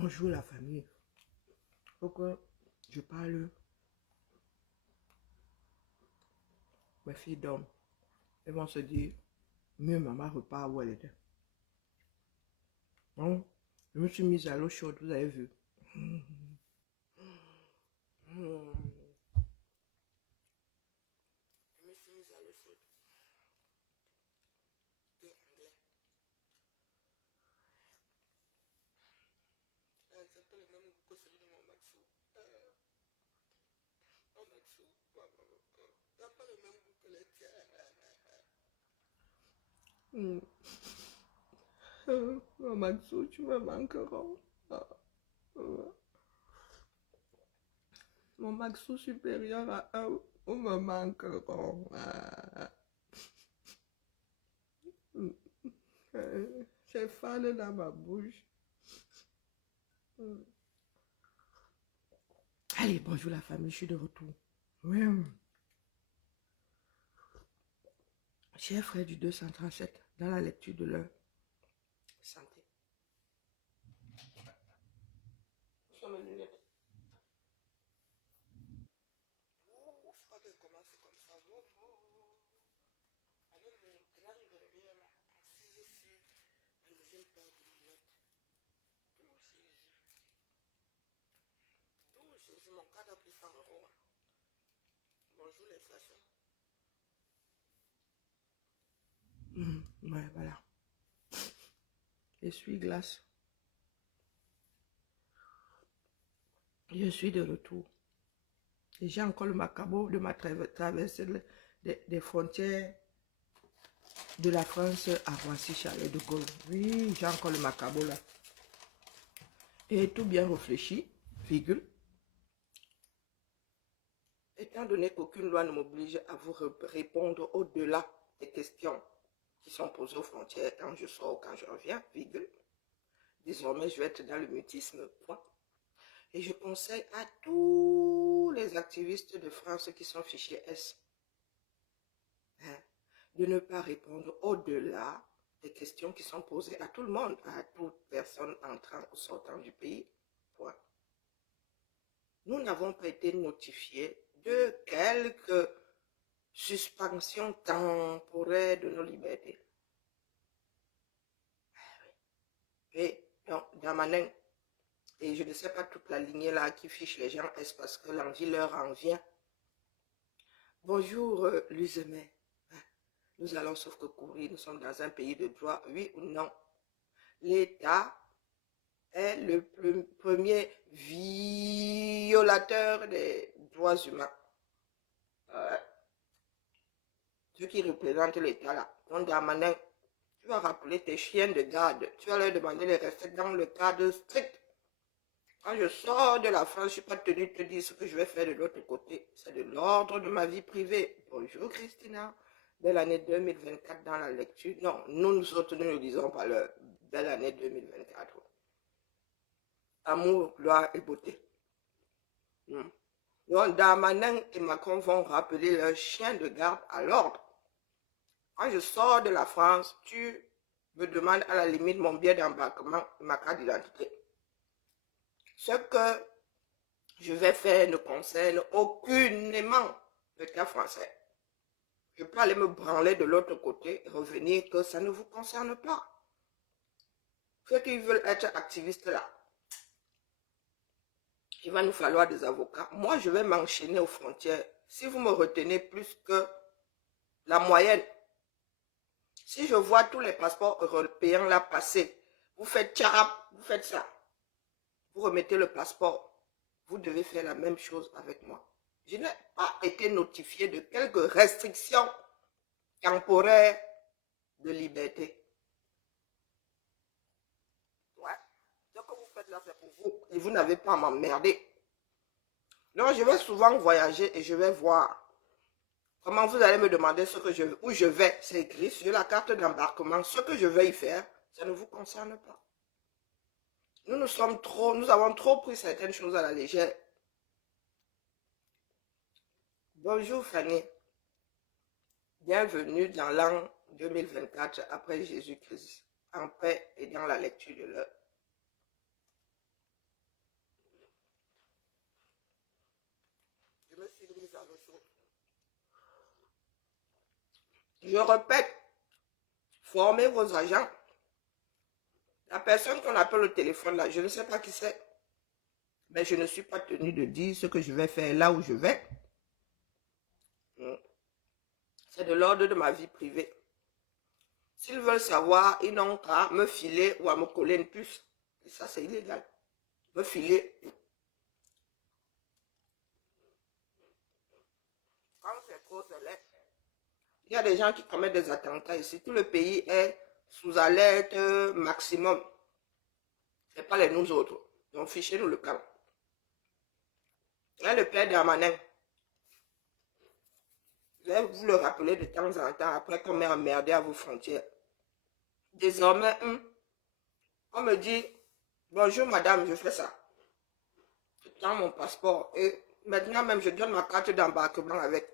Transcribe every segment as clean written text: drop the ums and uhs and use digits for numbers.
Bonjour la famille. Faut que je parle. Mes filles dorment. Elles vont se dire, mieux maman repart où elle était. Donc, je me suis mise à l'eau chaude, vous avez vu. Je me suis mise à l'eau chaude. Thé anglais. C'est pas le même goût que celui de mon Maxou. Mon Maxou, ça n'a pas le même goût que le tien. Mon Maxou, tu me manqueras. Mon Maxou supérieur à un, on me manquera. J'ai faim dans ma bouche. Allez, bonjour la famille, je suis de retour. Oui. Chers frères du 237, dans la lecture de leur santé. Sur mes lunettes. Oh, je crois qu'elle commence comme ça. Alors, je n'arriverai bien là, assise sur ma deuxième paire de lunettes. Oh Jésus, mon cadre a pris 100 euros. Bonjour l'inflation. Ouais, voilà. Essuie-glace. Je suis de retour. Et j'ai encore le macabre de ma traversée des frontières de la France à Roissy-Charles de Gaulle. Oui, j'ai encore le macabre là. Et tout bien réfléchi, virgule. Étant donné qu'aucune loi ne m'oblige à vous répondre au-delà des questions qui sont posées aux frontières quand je sors ou quand je reviens, virgule. Désormais, je vais être dans le mutisme, point. Et je conseille à tous les activistes de France qui sont fichés S de ne pas répondre au-delà des questions qui sont posées à tout le monde, à toute personne entrant ou sortant du pays. Point. Nous n'avons pas été notifiés de quelques suspensions temporaires de nos libertés. Et donc, Damanin, et je ne sais pas toute la lignée là qui fiche les gens, est-ce parce que l'envie leur en vient? Bonjour, Luzemé. Nous allons sauf que courir, nous sommes dans un pays de droit, oui ou non? L'État est le premier violateur des droits humains. Ceux qui représentent l'État là, donc Darmanin, tu vas rappeler tes chiens de garde, tu vas leur demander de rester dans le cadre strict. Quand je sors de la France, je ne suis pas tenue de te dire ce que je vais faire de l'autre côté. C'est de l'ordre de ma vie privée. Bonjour Christina. Belle année 2024 dans la lecture. Non, nous autres, nous ne disons pas le belle année 2024. Amour, gloire et beauté. Donc, Darmanin et Macron vont rappeler leurs chiens de garde à l'ordre. Quand je sors de la France, tu me demandes à la limite mon billet d'embarquement et ma carte d'identité. Ce que je vais faire ne concerne aucunement le cas français. Je peux aller me branler de l'autre côté et revenir que ça ne vous concerne pas. Ceux qui veulent être activistes là, il va nous falloir des avocats. Moi, je vais m'enchaîner aux frontières. Si vous me retenez plus que la moyenne, si je vois tous les passeports européens là passer, vous faites tcharap, vous faites ça. Vous remettez le passeport. Vous devez faire la même chose avec moi. Je n'ai pas été notifié de quelques restrictions temporaires de liberté. Ouais. Ce que vous faites là, c'est pour vous. Et vous n'avez pas à m'emmerder. Donc, je vais souvent voyager et je vais voir. Comment vous allez me demander où je vais. C'est écrit sur la carte d'embarquement. Ce que je vais y faire, ça ne vous concerne pas. Nous avons trop pris certaines choses à la légère. Bonjour Fanny. Bienvenue dans l'an 2024 après Jésus-Christ, en paix et dans la lecture de l'heure. Je répète, formez vos agents. La personne qu'on appelle au téléphone là, je ne sais pas qui c'est. Mais je ne suis pas tenue de dire ce que je vais faire là où je vais. C'est de l'ordre de ma vie privée. S'ils veulent savoir, ils n'ont qu'à me filer ou à me coller une puce. Et ça, c'est illégal. Me filer. Quand c'est trop, c'est laid. Il y a des gens qui commettent des attentats ici. Tout le pays est sous alerte maximum. Ce n'est pas les nous autres. Donc, fichez-nous le camp. Et le père d'Amanin. Je vais vous le rappeler de temps en temps après qu'on m'ait emmerdé à vos frontières. Désormais, on me dit, bonjour madame, je fais ça. Je prends mon passeport et maintenant même je donne ma carte d'embarquement avec.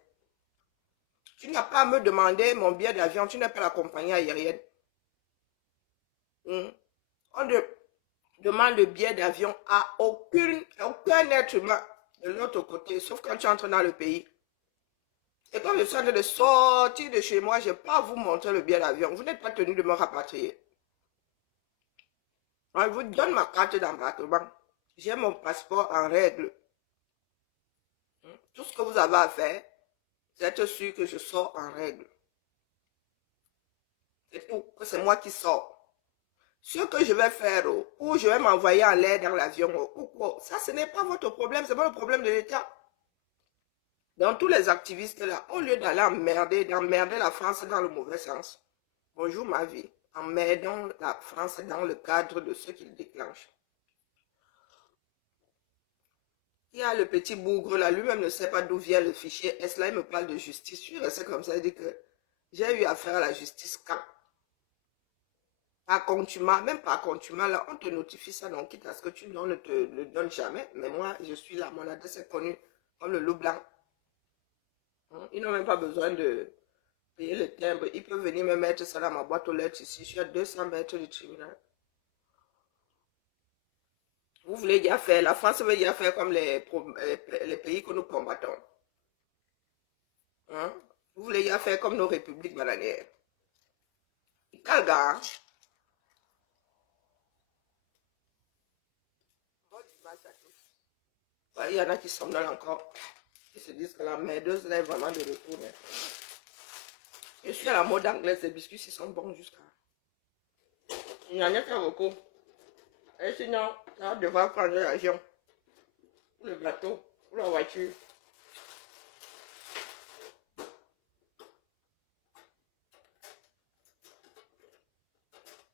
Tu n'as pas à me demander mon billet d'avion, tu n'es pas la compagnie aérienne. On demande le billet d'avion à aucun être humain de l'autre côté, sauf quand tu entres dans le pays. Et quand je suis en train de sortir de chez moi, je n'ai pas à vous montrer le billet d'avion. Vous n'êtes pas tenu de me rapatrier. Je vous donne ma carte d'embarquement. J'ai mon passeport en règle. Tout ce que vous avez à faire, c'est être sûr que je sors en règle. C'est tout, que c'est moi qui sors. Ce que je vais faire, ou je vais m'envoyer en l'air dans l'avion, ou quoi, ça ce n'est pas votre problème, c'est pas le problème de l'État. Dans tous les activistes là, au lieu d'aller d'emmerder la France dans le mauvais sens, bonjour ma vie, emmerdons la France dans le cadre de ce qu'il déclenche. Il y a le petit bougre là, lui-même ne sait pas d'où vient le fichier S là, il me parle de justice. Je suis resté comme ça, il dit que j'ai eu affaire à la justice quand par contumace, même par contumace, là, on te notifie ça, donc quitte à ce que tu ne te le donnes jamais. Mais moi, je suis là, mon adresse est connue comme le loup blanc. Ils n'ont même pas besoin de payer le timbre. Ils peuvent venir me mettre ça dans ma boîte aux lettres ici. Je suis à 200 mètres du tribunal. Vous voulez déjà faire, la France veut déjà faire comme les pays que nous combattons. Vous voulez déjà faire comme nos républiques bananières. Calga. Il y en a qui sont dans encore. Ils se disent que la merdeuse là est vraiment de retour. Mais... je suis à la mode anglaise, les biscuits ils sont bons jusqu'à. Il y en a qui ont beaucoup. Et sinon, ça va devoir prendre l'avion. Ou le bateau, ou la voiture.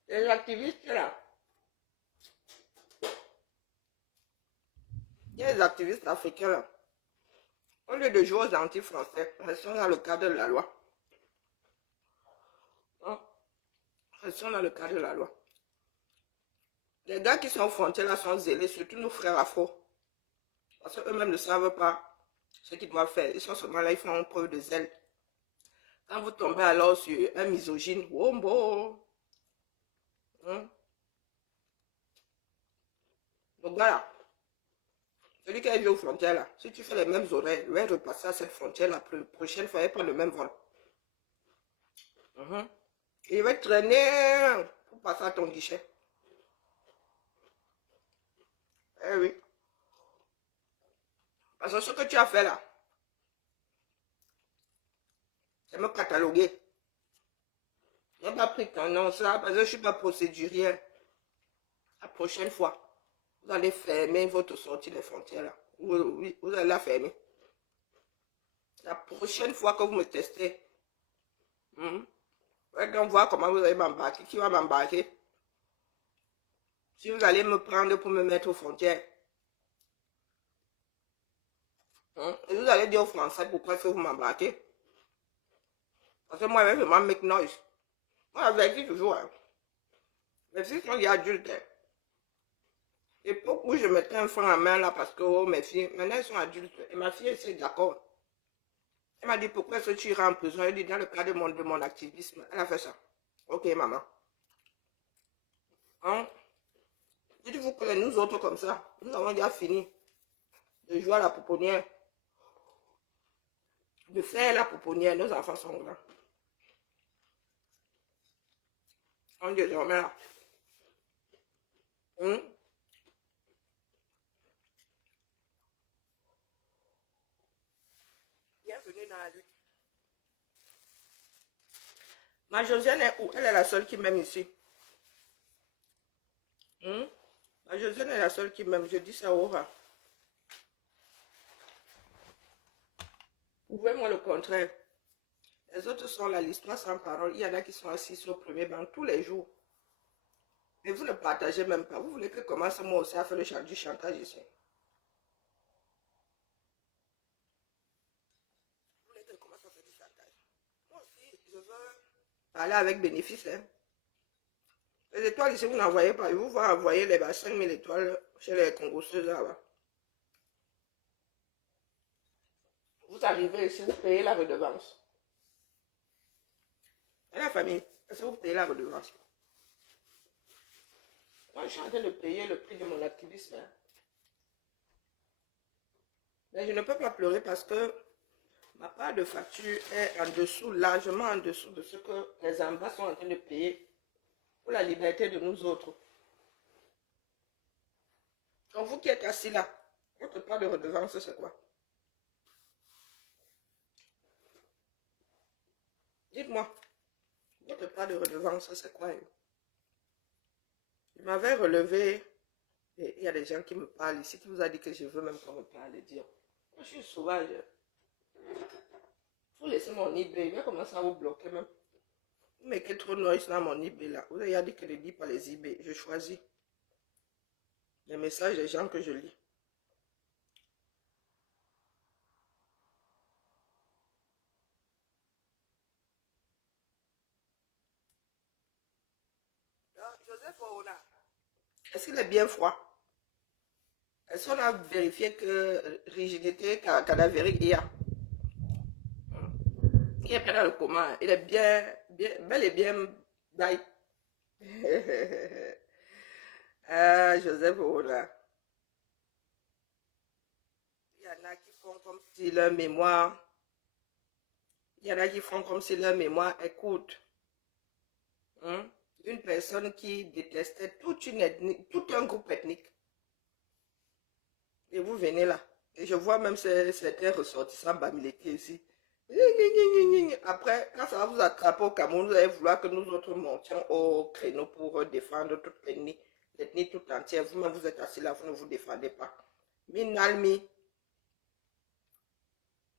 Les activistes là. Il y a des activistes africains là. Au lieu de jouer aux anti-français, restons dans le cadre de la loi. Restons dans le cadre de la loi. Les gars qui sont aux frontières là sont zélés, surtout nos frères afro. Parce qu'eux-mêmes ne savent pas ce qu'ils doivent faire. Ils sont seulement là, ils font preuve de zèle. Quand vous tombez alors sur un misogyne, wombo. Donc voilà. Celui qui est vu aux frontières là, si tu fais les mêmes horaires, il va repasser à cette frontière la prochaine fois, il va prendre le même vol. Il va traîner pour passer à ton guichet. Eh oui. Parce que ce que tu as fait là, c'est me cataloguer. Je n'ai pas pris ton nom, ça, parce que je ne suis pas procédurière. La prochaine fois, vous allez fermer votre sortie des frontières là. Oui, vous allez la fermer. La prochaine fois que vous me testez, on va voir comment vous allez m'embarquer. Qui va m'embarquer? Si vous allez me prendre pour me mettre aux frontières. Et vous allez dire aux Français pourquoi il faut vous m'embarquer. Parce que moi, je vais vraiment make noise. Moi, la vérité toujours. Mais si sont des adultes. L'époque où je mettais un frein en main là parce que oh, mes filles, maintenant elles sont adultes. Et ma fille, c'est d'accord. Elle m'a dit pourquoi est-ce que tu iras en prison? Elle dit dans le cadre de mon activisme. Elle a fait ça. Ok, maman. Dites-vous que nous autres comme ça, nous avons déjà fini de jouer à la pouponnière. De faire la pouponnière, nos enfants sont grands. On est désormais là. Hmm? Bienvenue dans la lutte. Ma Josiane est où? Elle est la seule qui m'aime ici. Hmm? Ma Josiane est la seule qui m'aime. Je dis ça au rat. Prouvez-moi le contraire. Les autres sont là, l'histoire sans parole. Il y en a qui sont assis sur le premier banc tous les jours. Mais vous ne partagez même pas. Vous voulez que commence moi aussi à faire du chantage ici. Vous voulez que commence à faire du chantage. Moi aussi, je veux parler avec bénéfice. Hein. Les étoiles ici, vous n'envoyez pas. Vous va envoyer les 5000 étoiles chez les congosseuses là-bas. Vous arrivez ici, vous payez la redevance. Et la famille, est-ce que vous payez la redevance? Moi, je suis en train de payer le prix de mon activisme. Hein. Mais je ne peux pas pleurer parce que ma part de facture est en dessous, largement en dessous de ce que les ambassades sont en train de payer pour la liberté de nous autres. Donc vous qui êtes assis là, votre part de redevance, c'est quoi? Dites-moi, votre part de redevance, c'est quoi? Je m'avais relevé, et il y a des gens qui me parlent ici, qui vous a dit que je veux même qu'on me parle et dire. Moi, je suis sauvage. Vous laissez mon eBay, il va commencer à vous bloquer même. Vous mettez trop de noise dans mon eBay là. Vous avez dit que je ne lis pas les eBay. Je choisis les messages des gens que je lis. Joseph Oona, est-ce qu'il est bien froid? Est-ce qu'on a vérifié que rigidité cadavérique il y a? Il est bien dans le coma. Il est bien, bel et bien bye. Ah, Joseph Oona. Il y en a qui font comme si leur mémoire. Il y en a qui font comme si leur mémoire écoute. Hein? Une personne qui détestait toute une ethnie, tout un groupe ethnique. Et vous venez là. Et je vois même certains ressortissants bamileke ici. Après, quand ça va vous attraper au Cameroun, vous allez vouloir que nous autres montions au créneau pour défendre toute l'ethnie toute entière. Vous-même, vous êtes assis là, vous ne vous défendez pas. Minalmi.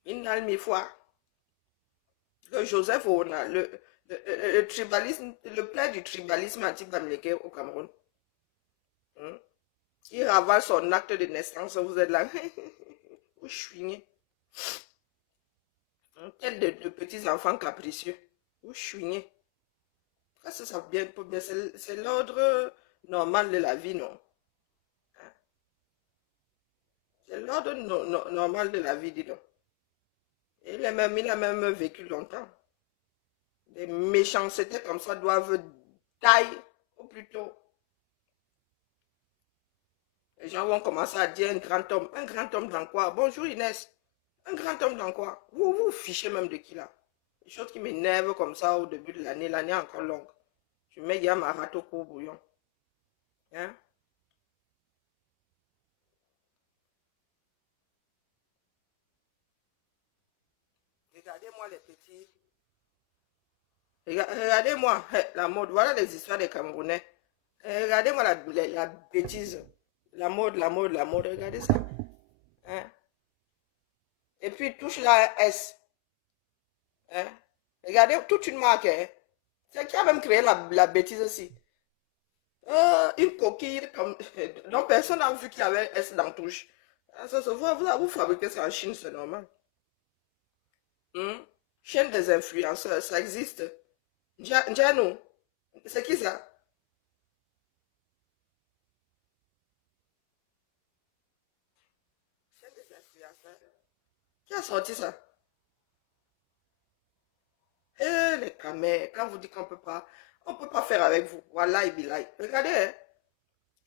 Minalmi foi. Le Joseph Ouna, le tribalisme, le plat du tribalisme anti-bamileke au Cameroun. Hein? Il ravale son acte de naissance, vous êtes là. Vous chouignez. Tel de petits enfants capricieux. Vous chouignez. Ça bien, c'est l'ordre normal de la vie, non? C'est l'ordre normal de la vie, dis donc. Il a même vécu longtemps. Des méchancetés comme ça doivent tailler au plus tôt. Les gens vont commencer à dire un grand homme. Un grand homme dans quoi? Bonjour Inès. Un grand homme dans quoi? Vous fichez même de qui là? Les choses qui m'énervent comme ça au début de l'année est encore longue. Je mets Yamarato au bouillon. Hein? Regardez-moi les petits. Regardez-moi la mode. Voilà les histoires des Camerounais. Regardez-moi la bêtise. La mode, la mode, la mode. Regardez ça. Hein? Et puis touche la S. Hein? Regardez toute une marque. Hein? C'est qui a même créé la bêtise aussi. Une coquille comme. Donc personne n'a vu qu'il y avait S dans touche. Ça se voit, vous fabriquez ça en Chine, c'est normal. Chaîne des influenceurs, ça existe. Njano, c'est qui ça? Chaîne des influenceurs. Qui a sorti ça? Eh, les camés, quand vous dites on peut pas faire avec vous. Voilà, billahi. Regardez, hein,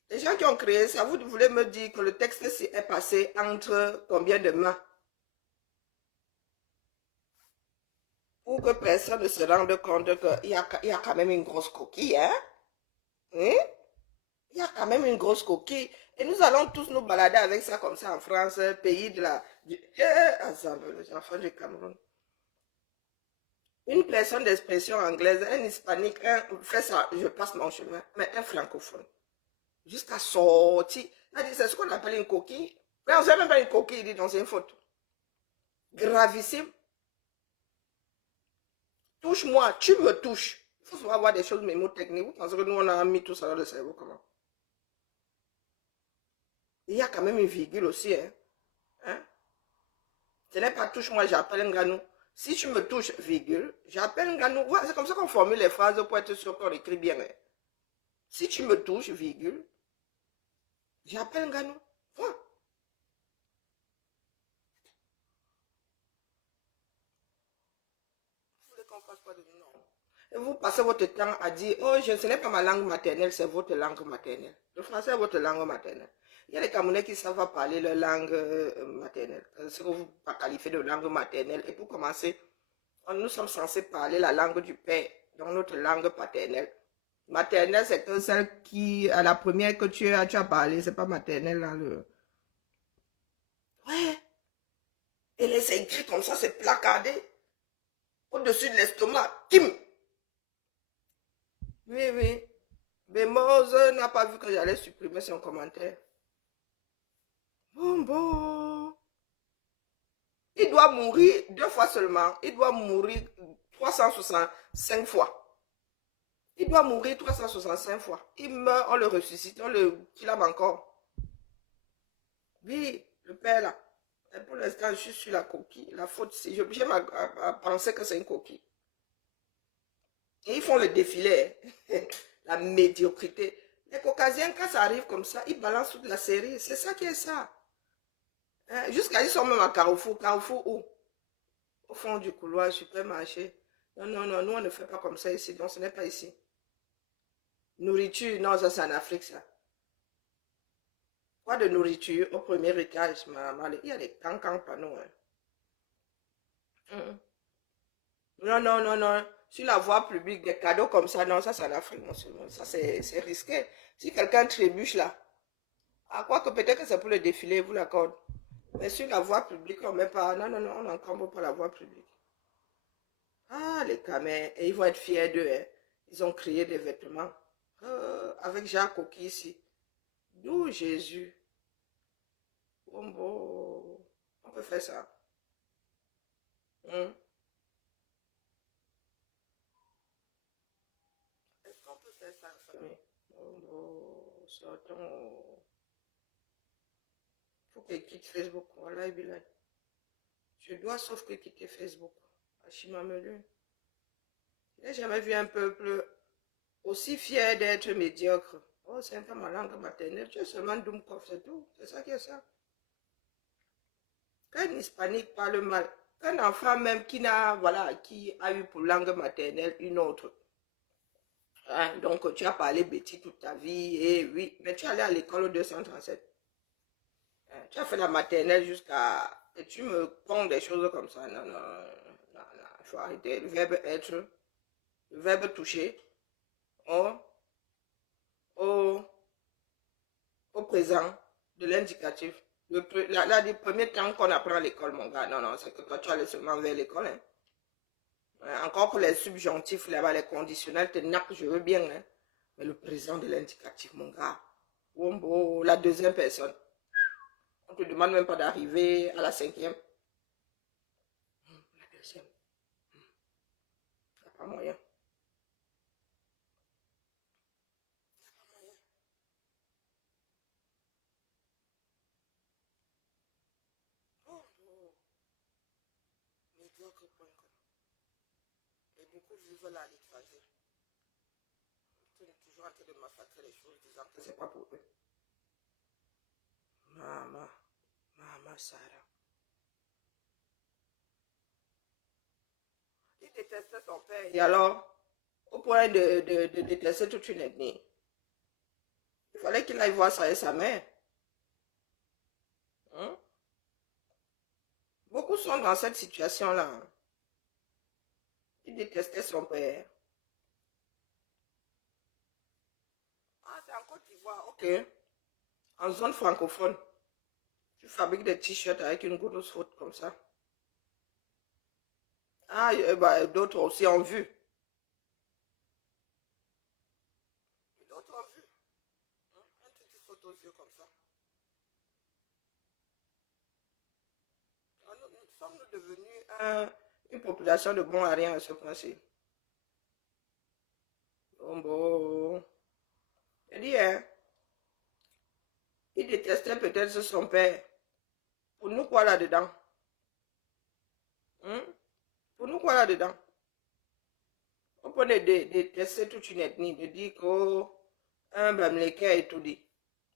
les gens qui ont créé ça, vous voulez me dire que le texte est passé entre combien de mains? pour que personne ne se rende compte qu'il y a quand même une grosse coquille, hein? Hein? Il y a quand même une grosse coquille. Et nous allons tous nous balader avec ça comme ça en France, pays de la... les enfants du Cameroun. Une personne d'expression anglaise, un hispanique, fait ça, je passe mon chemin, mais un francophone. Jusqu'à sortir. C'est ce qu'on appelle une coquille. Mais on ne sait même pas une coquille, il dit dans une faute. Gravissime. Touche-moi, tu me touches. Il faut savoir avoir des choses mémotechniques. Vous pensez que nous, on a mis tout ça dans le cerveau comment? Il y a quand même une virgule aussi. Hein? Ce n'est pas touche-moi, j'appelle un ganou. Si tu me touches, virgule, j'appelle un ganou. Ouais, c'est comme ça qu'on formule les phrases pour être sûr qu'on écrit bien. Hein? Si tu me touches, virgule, j'appelle un ganou. Ouais. Vous voulez qu'on fasse quoi de nous? Non. Et vous passez votre temps à dire, oh, ce n'est pas ma langue maternelle, c'est votre langue maternelle. Le français est votre langue maternelle. Il y a des Camerounais qui savent pas parler leur langue maternelle. Ce que vous pas qualifié de langue maternelle. Et pour commencer, nous sommes censés parler la langue du père, donc notre langue paternelle. Maternelle, c'est que celle qui, à la première que tu as parlé, c'est pas maternelle là. Ouais. Et là, c'est écrit comme ça, c'est placardé au-dessus de l'estomac. Kim. Oui, oui. Mais Mose n'a pas vu que j'allais supprimer son commentaire. Bon, bon. Il doit mourir 2 fois seulement. Il doit mourir 365 fois. Il doit mourir 365 fois. Il meurt, on le ressuscite, on le kidnappe encore. Oui, le père là. Et pour l'instant, je suis sur la coquille. La faute, c'est j'aime à penser que c'est une coquille. Et ils font le défilé. La médiocrité. Les Caucasiens, quand ça arrive comme ça, ils balancent toute la série. C'est ça qui est ça. Hein? Jusqu'à ils sont même à Carrefour. Carrefour où? Au fond du couloir, supermarché. Non, non, non, nous on ne fait pas comme ça ici. Donc ce n'est pas ici. Nourriture, non, ça c'est en Afrique ça. Quoi de nourriture au premier étage, maman? Il y a des cancans panneaux. Hein. Non, non, non, non. Sur la voie publique, des cadeaux comme ça, non, ça c'est en Afrique, non seulement. Ça c'est risqué. Si quelqu'un trébuche là, à quoi que peut-être que c'est pour le défilé, vous l'accorde. Mais sur la voie publique, on ne met pas. Non, non, non, on n'encombre pas la voie publique. Ah, les camés, et ils vont être fiers d'eux. Hein. Ils ont créé des vêtements. Avec Jacques Coquille ici. D'où Jésus. Bon, bon. On peut faire ça. Hein? Est-ce qu'on peut faire ça, famille? Bon, bon. Sortons. Faut qu'il quitte Facebook. Voilà, Bilal. Je dois sauf que quitter Facebook. Achima Melu. Je n'ai jamais vu un peuple aussi fier d'être médiocre. Oh, c'est un peu ma langue maternelle. Tu es seulement Dumkov, c'est tout. C'est ça qui est ça. Quand un hispanique parle mal, un enfant même qui n'a, voilà, qui a eu pour langue maternelle une autre. Hein, donc tu as parlé bêtis toute ta vie, et oui, mais tu es allé à l'école au 237. Hein, tu as fait la maternelle jusqu'à... Et tu me ponds des choses comme ça. Non, non, non, non, il faut arrêter. Le verbe être, le verbe toucher, au, au, au présent de l'indicatif. Les premiers temps qu'on apprend à l'école, mon gars, non, non, c'est que toi, tu allais seulement vers l'école. Hein. Encore pour les subjonctifs, là-bas, les conditionnels, te nappes, je veux bien. Hein. Mais le présent de l'indicatif, mon gars. Wombo, la deuxième personne. On ne te demande même pas d'arriver à la cinquième. La deuxième. Il n'y a pas moyen. Oh, oh. Médiocre.com. Et beaucoup vivent là à l'étranger. Tu es toujours en train de massacrer les choses, disant que c'est pas pour eux. Maman, maman Sarah. Il détestait son père. Et alors, au point de détester toute une ethnie. Il fallait qu'il aille voir ça et sa mère. Hein? Beaucoup sont dans cette situation-là. Il détestait son père. Ah, c'est en Côte d'Ivoire, ok. En zone francophone. Tu fabriques des t-shirts avec une grosse faute comme ça. Ah, bah, d'autres aussi ont vu. D'autres ont vu. Un petit photo aux yeux comme ça. Ah, nous sommes devenus une population de bons à rien à ce point-ci. Bon, bon. Il dit, hein, il détestait peut-être son père. Pour nous, quoi là-dedans? Hein? Pour nous, quoi là-dedans? On peut détester toute une ethnie, de dire qu'un Bamileke a tout dit.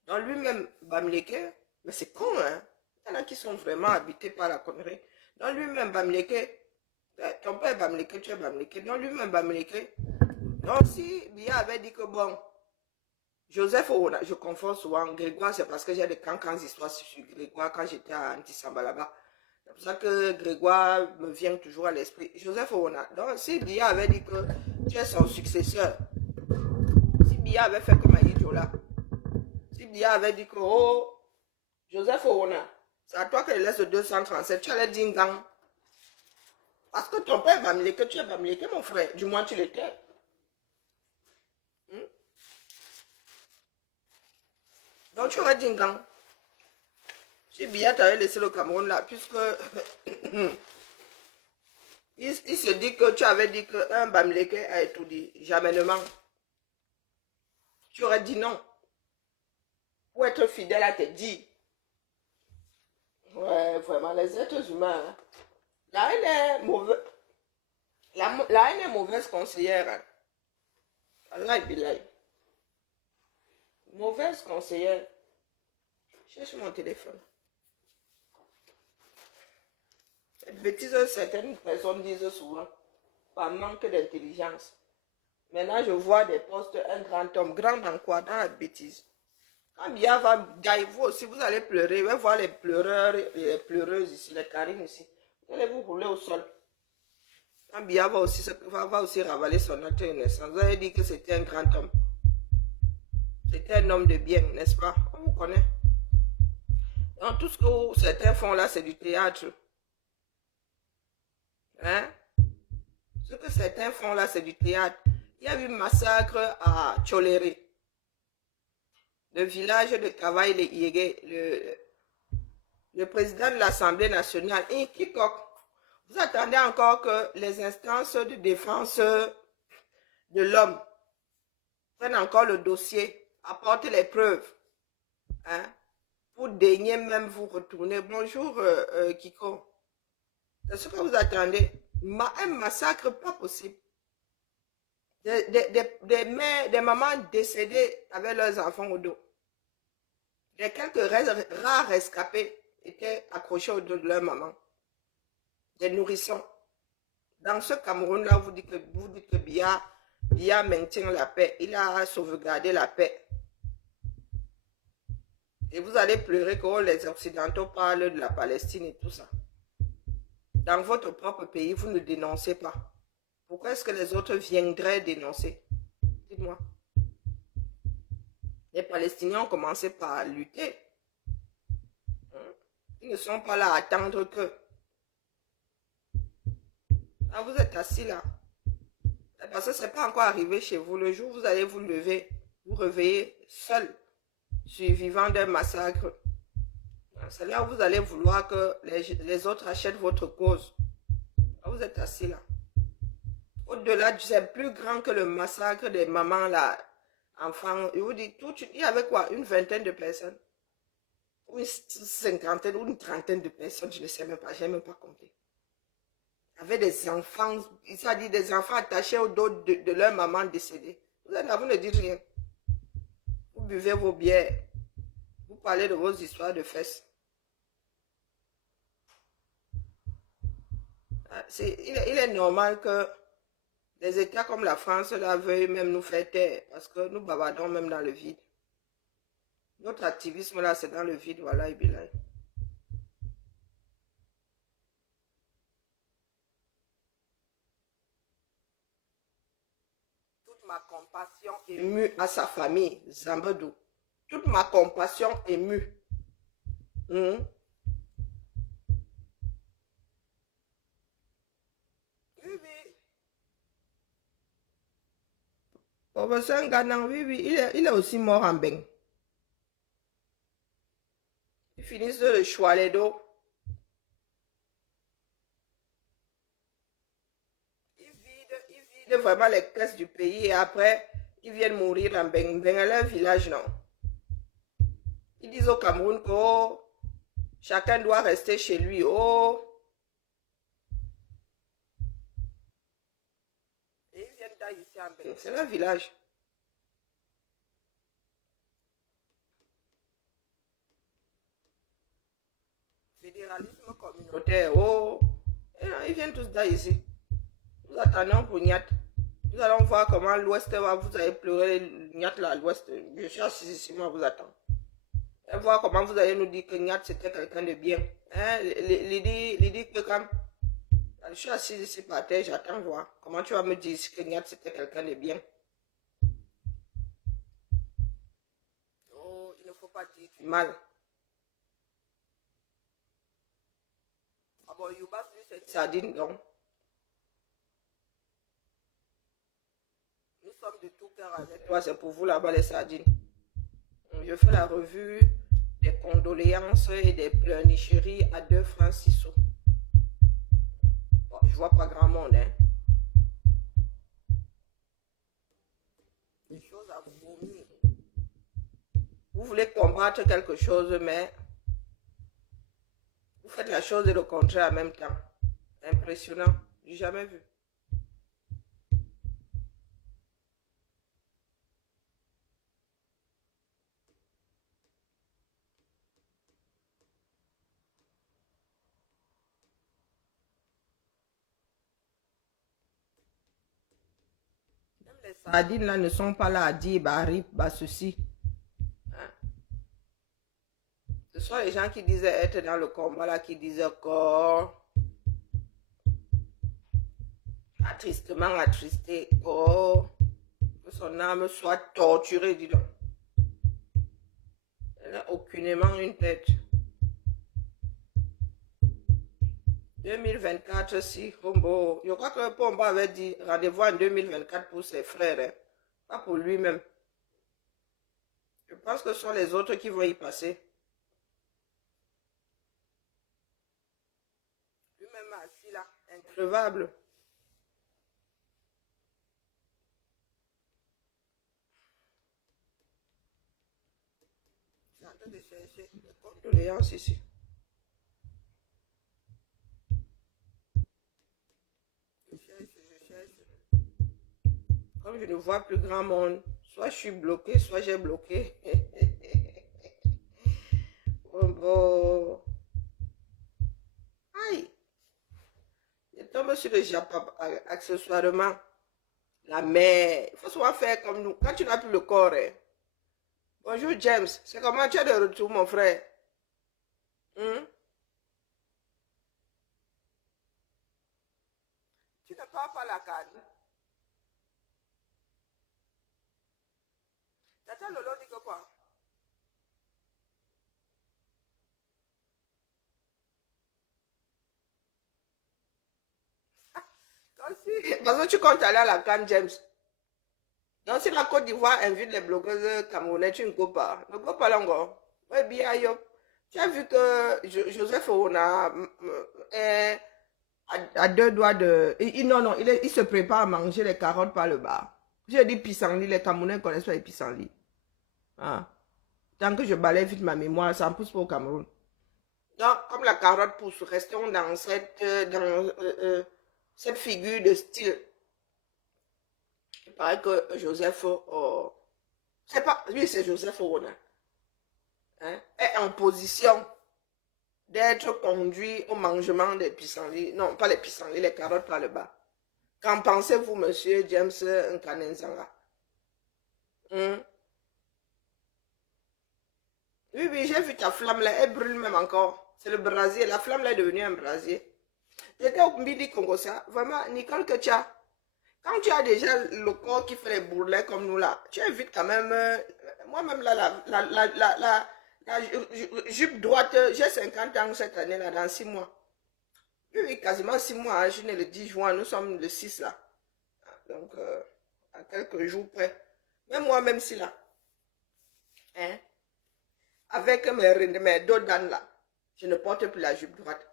Dans lui-même, Bamileke, mais c'est con, hein? Il y en a qui sont vraiment habités par la connerie. Dans lui-même, Bamileke, ton père est Bamileke, tu es Bamileke. Dans lui-même, Bamileke. Donc, si Bia avait dit que bon, Joseph Oona, je confonds souvent, Grégoire, c'est parce que j'ai des cancans histoires sur Grégoire quand j'étais à Antisamba là-bas. C'est pour ça que Grégoire me vient toujours à l'esprit. Joseph Oona. Donc, si Bia avait dit que tu es son successeur, si Bia avait fait comme Aïdjola, si Bia avait dit que, oh, Joseph Oona, c'est à toi que je laisse le 237, tu allais dire gang. Parce que ton père va me dire que tu es Bamileke, mon frère. Du moins, tu l'étais. Hmm? Donc, tu aurais dit gang. Si Bia t'avait laissé le Cameroun là, puisque il se dit que tu avais dit qu'un Bamileke a étudié, jamais. Tu aurais dit non. Pour être fidèle à tes dits. Ouais, vraiment, les êtres humains. Hein. La haine est mauvaise. La haine est mauvaise conseillère. Hein. Allah billahi. Mauvaise conseillère. Cherche mon téléphone. Cette bêtise, certaines personnes disent souvent, par manque d'intelligence. Maintenant, je vois des postes, un grand homme, grand dans quoi? Dans la bêtise. Quand Bia va gailler, vous aussi, vous allez pleurer. Vous allez voir les pleureurs et les pleureuses ici, les carines ici. Vous allez vous rouler au sol. Quand Bia va aussi ravaler son acte de naissance, vous allez dire que c'était un grand homme. C'était un homme de bien, n'est-ce pas? On vous connaît. Donc, tout ce que certains font là, c'est du théâtre. Hein? Ce que certains font là, c'est du théâtre. Il y a eu un massacre à Tcholéré. Le village de Kavaï-le-Yégué, le président de l'Assemblée nationale, quiconque, vous attendez encore que les instances de défense de l'homme prennent encore le dossier, apportent les preuves, hein, pour daigner même vous retourner. Bonjour, Kiko. C'est ce que vous attendez. Un massacre pas possible. Des mères, des mamans décédées avec leurs enfants au dos. Des quelques rares rescapés étaient accrochés au dos de leur maman. Des nourrissons. Dans ce Cameroun-là, vous dites que Biya maintient la paix. Il a sauvegardé la paix. Et vous allez pleurer que les Occidentaux parlent de la Palestine et tout ça. Dans votre propre pays, vous ne dénoncez pas. Pourquoi est-ce que les autres viendraient dénoncer? Dites-moi. Les Palestiniens ont commencé par lutter. Ils ne sont pas là à attendre que. Ah, vous êtes assis là. Parce que ce n'est pas encore arrivé chez vous. Le jour où vous allez vous lever, vous réveiller seul, survivant d'un massacre. C'est là où vous allez vouloir que les autres achètent votre cause. Ah, vous êtes assis là. Au-delà, c'est plus grand que le massacre des mamans là, enfants. Je vous dis, il y avait quoi? Une vingtaine de personnes? Ou une cinquantaine ou une trentaine de personnes, je ne sais même pas, je n'ai même pas compté. Il y avait des enfants, il a dit des enfants attachés au dos de leur maman décédée. Vous êtes là, vous ne dites rien. Vous buvez vos bières. Vous parlez de vos histoires de fesses. Il est normal que les États comme la France là, veuillent même nous faire taire parce que nous bavardons même dans le vide. Notre activisme là, c'est dans le vide, voilà, et bien. ma compassion émue à sa famille, Zambadou. Toute ma compassion émue. Oui, oui. Professeur Nganang, oui, oui, il est aussi mort en bain. Ils finissent le choix d'eau. Ils vident vraiment les caisses du pays et après, ils viennent mourir en bain. Bain à leur village, non. Ils disent au Cameroun que oh, chacun doit rester chez lui. Oh. Et ils viennent ici en bain. C'est leur village. Fédéralisme communautaire. Oh. Et non, ils viennent tous ici. Nous attendons pour Niat. Nous allons voir comment l'Ouest va. Vous allez pleurer Niat là à l'Ouest. Je suis assis ici, moi, vous attends. Et voir comment vous allez nous dire que Niat c'était quelqu'un de bien. Hein? Lydie que quand je suis assis ici par terre, j'attends voir. Comment tu vas me dire que Niat c'était quelqu'un de bien? Oh, il ne faut pas dire du mal. Ah bon, Yuba, c'est sardine, donc. Nous sommes de tout cœur avec toi, c'est pour vous là-bas les sardines. Je fais la revue des condoléances et des pleurnicheries à 2 francs 6 sous. Bon, je vois pas grand monde, hein. Des choses à vomir. Vous voulez combattre quelque chose, mais vous faites la chose et le contraire en même temps. Impressionnant. J'ai jamais vu. Même les sardines là ne sont pas là à dire bah rip, bah ceci. Hein? Ce sont les gens qui disaient être dans le combat là, qui disaient corps. Attristement attristé. Oh, que son âme soit torturée, dis donc. Elle n'a aucunement une tête. 2024, si, Pombo. Je crois que Pombo avait dit rendez-vous en 2024 pour ses frères, hein. Pas pour lui-même. Je pense que ce sont les autres qui vont y passer. Lui-même assis là, increvable. Je suis en train de chercher des condoléances ici. Je cherche. Comme je ne vois plus grand monde, soit je suis bloqué, soit j'ai bloqué. Pombo. Aïe. Je tombe sur le Japon accessoirement. La mer. Il faut souvent faire comme nous. Quand tu n'as plus le corps. Hein. Bonjour James. C'est comment tu es de retour mon frère? Hmm? Tu ne parles pas la canne. Tata Lolo dit que quoi? Parce que tu comptes aller à la canne James. Donc, si la Côte d'Ivoire invite les blogueuses camerounais, tu ne go pas. Ne go pas là encore. Ouais, bien, yo. Tu as vu que Joseph Ouna est à 2 doigts de... non, non, il se prépare à manger les carottes par le bas. J'ai dit pissenlit, les Camerounais ne connaissent pas les pissenlits. Ah. Tant que je balaye vite ma mémoire, ça ne pousse pas au Cameroun. Donc, comme la carotte pousse, restons dans cette figure de style. Il paraît que Joseph, c'est pas, lui c'est Joseph Ouna, hein, est en position d'être conduit au mangement des pissenlits, non pas les pissenlits, les carottes par le bas. Qu'en pensez-vous, monsieur James Nkanenzanga? Oui, oui, j'ai vu ta flamme là, elle brûle même encore. C'est le brasier, la flamme là est devenue un brasier. J'étais au Midi Congo, ça, vraiment, Nicole Ketia. Quand tu as déjà le corps qui fait les bourrelets comme nous là, tu évites quand même. Moi-même là, la jupe droite, j'ai 50 ans cette année là, dans 6 mois. Oui, oui, quasiment 6 mois, hein, je suis né le 10 juin, nous sommes le 6 là. Donc, à quelques jours près. Même moi-même si là, hein, avec mes dos d'âne là, je ne porte plus la jupe droite.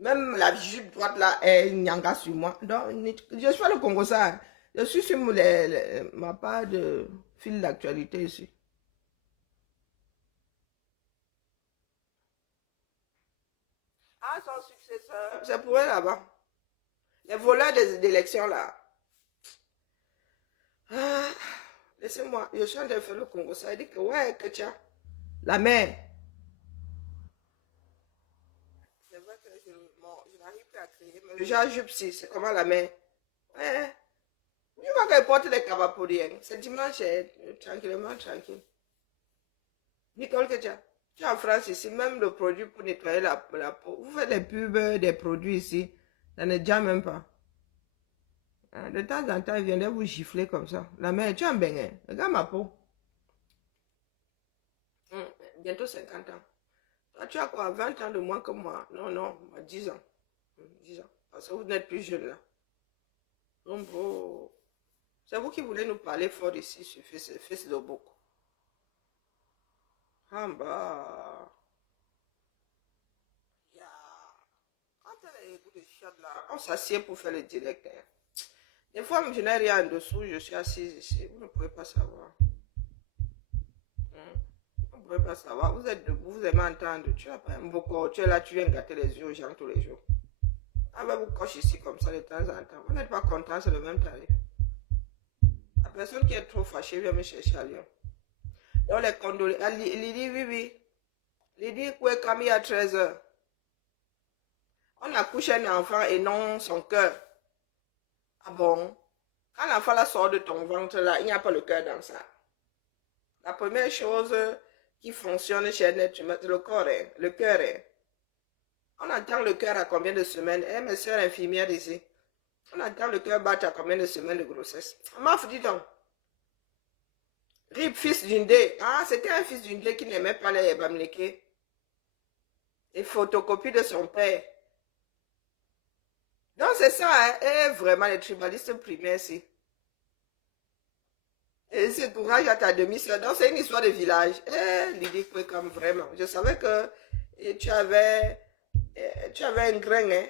Même la jupe droite là est nyanga sur moi. Donc, je suis pas le Congo ça. Hein. Je suis sur ma part de fil d'actualité ici. Ah, son successeur. C'est pour elle là-bas. Les voleurs des élections là. Ah, laissez-moi. Je suis en train de faire le Congo ça. Il dit que ouais, que tu as la main. C'est vrai que je n'arrive plus à créer. Mais le genre jupe si, c'est comment la main. Ouais. Je vois qu'elle porte des cabapodiens. C'est dimanche, tranquillement, tranquille. Nicole, que tu as? Tu es en France ici, même le produit pour nettoyer la peau. Vous faites des pubs, des produits ici. Ça ne déjà même pas. Hein, de temps en temps, ils viendraient vous gifler comme ça. La mère, tu es en bain. Regarde ma peau. Hum, bientôt 50 ans. Toi, tu as quoi? 20 ans de moins que moi? Non, non, 10 ans. 10 ans. Parce que vous n'êtes plus jeune là. Donc, c'est vous qui voulez nous parler fort ici sur Facebook. Ah bah. Yeah. Quand elle a les goûts de chat là, on s'assied pour faire le direct. Hein. Des fois, je n'ai rien en dessous, je suis assise ici. Vous ne pouvez pas savoir. Hmm. Vous ne pouvez pas savoir. Vous êtes debout, vous aimez entendre. Tu n'as pas un beau corps. Tu es là, tu viens gâter les yeux aux gens tous les jours. Ah ben, vous coche ici comme ça de temps en temps. Vous n'êtes pas content, c'est le même tarif. La personne qui est trop fâchée vient me chercher à Lyon. Donc, les condoléances. Ah, Lydie, oui, oui. Lydie, quoi, Camille à 13h. On accouche un enfant et non son cœur. Ah bon? Quand l'enfant là sort de ton ventre là, il n'y a pas le cœur dans ça. La première chose qui fonctionne chez un être humain, c'est le corps, hein, le cœur. Hein. On entend le cœur à combien de semaines? Eh, mes soeurs infirmières ici. On entend le cœur battre à combien de semaines de grossesse? Maf, dis donc. Rip, fils d'une dé. Ah, c'était un fils d'une dé qui n'aimait pas les bamlékés. Et photocopie de son père. Donc c'est ça, hein? Et vraiment les tribalistes primaires ici. Et c'est courage à ta demi-soeur. Donc c'est une histoire de village. Eh, Lydie, comme vraiment. Je savais que tu avais un grain, hein?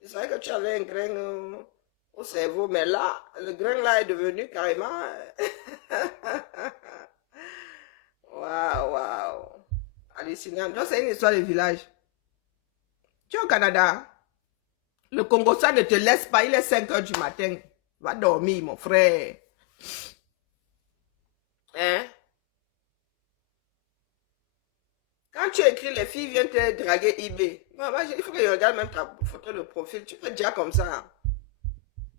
Je savais que tu avais un grain au cerveau, mais là, le grain là est devenu carrément. Waouh, waouh. Hallucinant. Donc c'est une histoire de village. Tu es au Canada. Le Congo, ça ne te laisse pas. Il est 5 heures du matin. Va dormir, mon frère. Hein? Quand tu écris, les filles viennent te draguer eBay. Moi, il faut que je regarde même ta photo de profil. Tu peux dire comme ça.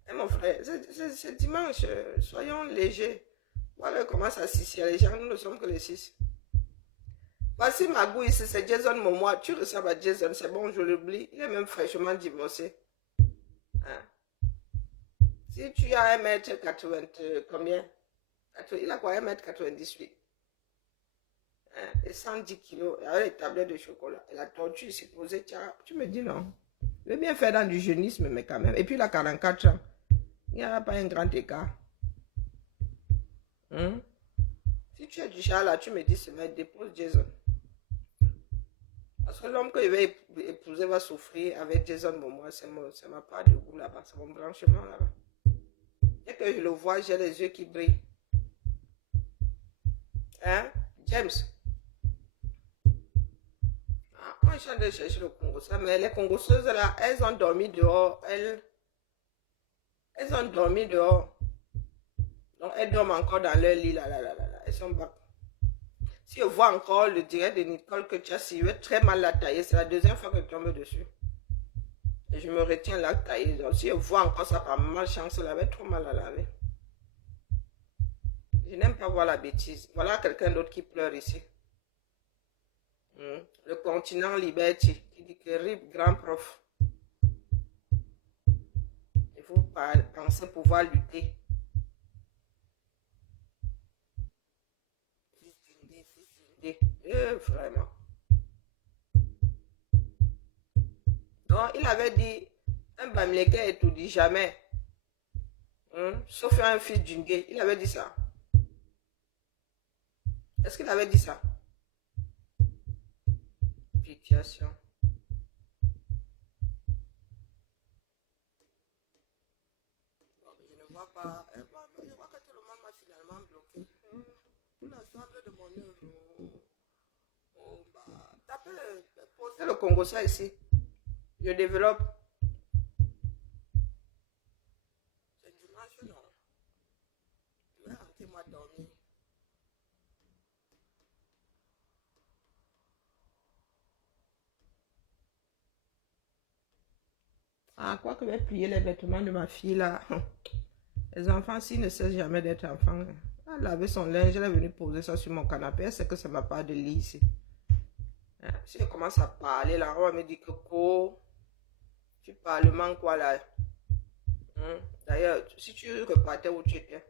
Hein, mon frère, c'est dimanche. Soyons légers. Voilà comment ça s'y les gens. Nous ne sommes que les 6. Voici ma goût ici. C'est Jason Momoa. Tu ressembles à Jason. C'est bon, je l'oublie. Il est même fraîchement divorcé. Hein? Si tu as 1m80, combien? Il a quoi, 1m98? Hein? Et 110 kilos, avec les tablettes de chocolat. Et la tortue ici posée, tu me dis non. Je vais bien faire dans du jeunisme, mais quand même. Et puis il a 44 ans. Il n'y a pas un grand écart. Hein? Si tu es du chat là, tu me dis semaine, dépose Jason. Parce que l'homme que je vais épouser va souffrir avec Jason Momoa, c'est ma part de goût là-bas, c'est mon branchement là-bas. Dès que je le vois, j'ai les yeux qui brillent. Hein? James? Ah, moi, je suis en train de chercher le Congo, ça, mais les Congoseuses là, elles ont dormi dehors. Elles ont dormi dehors. Donc, elles dorment encore dans leur lit là. Elles sont bas. Si je vois encore le direct de Nicole que tu as suivi, très mal la tailler, c'est la deuxième fois que je tombe dessus. Et je me retiens là tailler. Donc, si je vois encore ça par malchance, ça va être trop mal à laver. Je n'aime pas voir la bêtise. Voilà quelqu'un d'autre qui pleure ici. Le continent Liberty, qui dit que RIP grand prof. Il faut penser pouvoir lutter. Vraiment. Donc, il avait dit, un Bamileke et tout dit jamais. Sauf un fils d'Ingé. Il avait dit ça. Est-ce qu'il avait dit ça? Fixation. Je ne vois pas. Je vois que tout le monde m'a finalement bloqué. Pour l'ensemble de mon œuvre. Posez le Congo ça ici. Je développe. C'est dimanche, non? Je vais rentrer moi dormir. Ah, quoi que je vais plier les vêtements de ma fille là. Les enfants, s'ils ne cessent jamais d'être enfants. Elle avait son linge, elle est venue poser ça sur mon canapé. Elle sait que c'est ma part de lit ici. Si je commence à parler là, on va me dire que quoi, tu parles quoi là. D'ailleurs, si tu repartais où tu étais.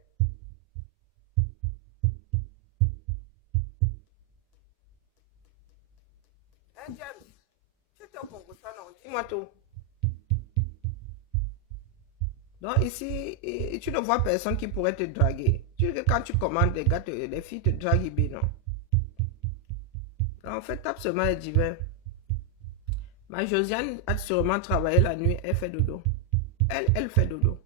Hey James, tu étais au Congo, ça non? Dis-moi tout. Donc ici, tu ne vois personne qui pourrait te draguer. Quand tu commandes, les gars, les filles te draguent, non? En fait, tape seulement les divers. Ma Josiane a sûrement travaillé la nuit, elle fait dodo. Elle fait dodo.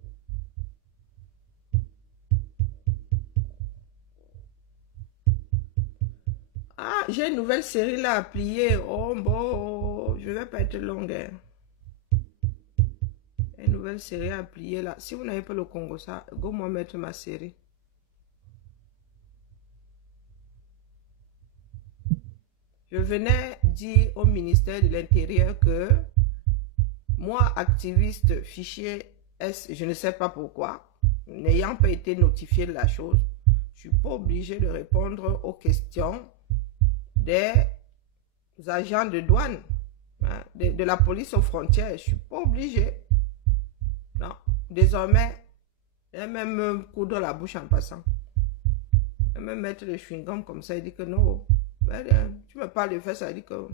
Ah, j'ai une nouvelle série là à plier. Oh bon, je vais pas être longue. Hein. Une nouvelle série à plier là. Si vous n'avez pas le Congo, ça, go moi mettre ma série. Je venais dire au ministère de l'Intérieur que moi, activiste fichier S, je ne sais pas pourquoi, n'ayant pas été notifié de la chose, je ne suis pas obligé de répondre aux questions des agents de douane, hein, de la police aux frontières. Je ne suis pas obligé. Non. Désormais, elle même me coudre la bouche en passant. Elle me mettre le chewing-gum comme ça. Elle dit que non. Tu me parles de faire ça. Elle dit que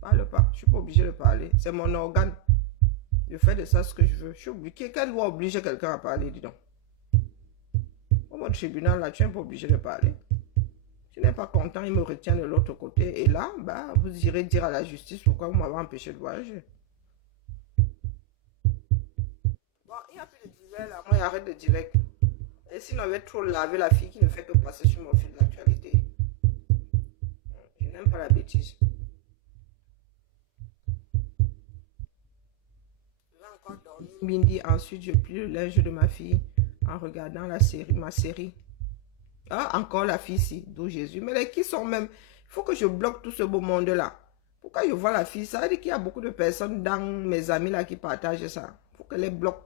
parle pas. Je ne suis pas obligé de parler. C'est mon organe. Je fais de ça ce que je veux. Je suis obligé. Quelle loi oblige quelqu'un à parler, dis donc. Au mon tribunal, là, tu n'es pas obligé de parler. Tu n'es pas content, il me retient de l'autre côté. Et là, bah, vous irez dire à la justice pourquoi vous m'avez empêché de voyager. Bon, il n'y a plus de divers là. Moi, j'arrête de direct. Et sinon, on va trop laver la fille qui ne fait que passer sur mon fil d'actualité. Je n'aime pas la bêtise. Je vais encore dormir. Midi, ensuite, je plie le linge de ma fille en regardant la série, ma série. Ah, encore la fille ici, d'où Jésus. Mais les qui sont même... Il faut que je bloque tout ce beau monde-là. Pourquoi je vois la fille? Ça veut dire qu'il y a beaucoup de personnes dans mes amis là qui partagent ça. Il faut que les bloque.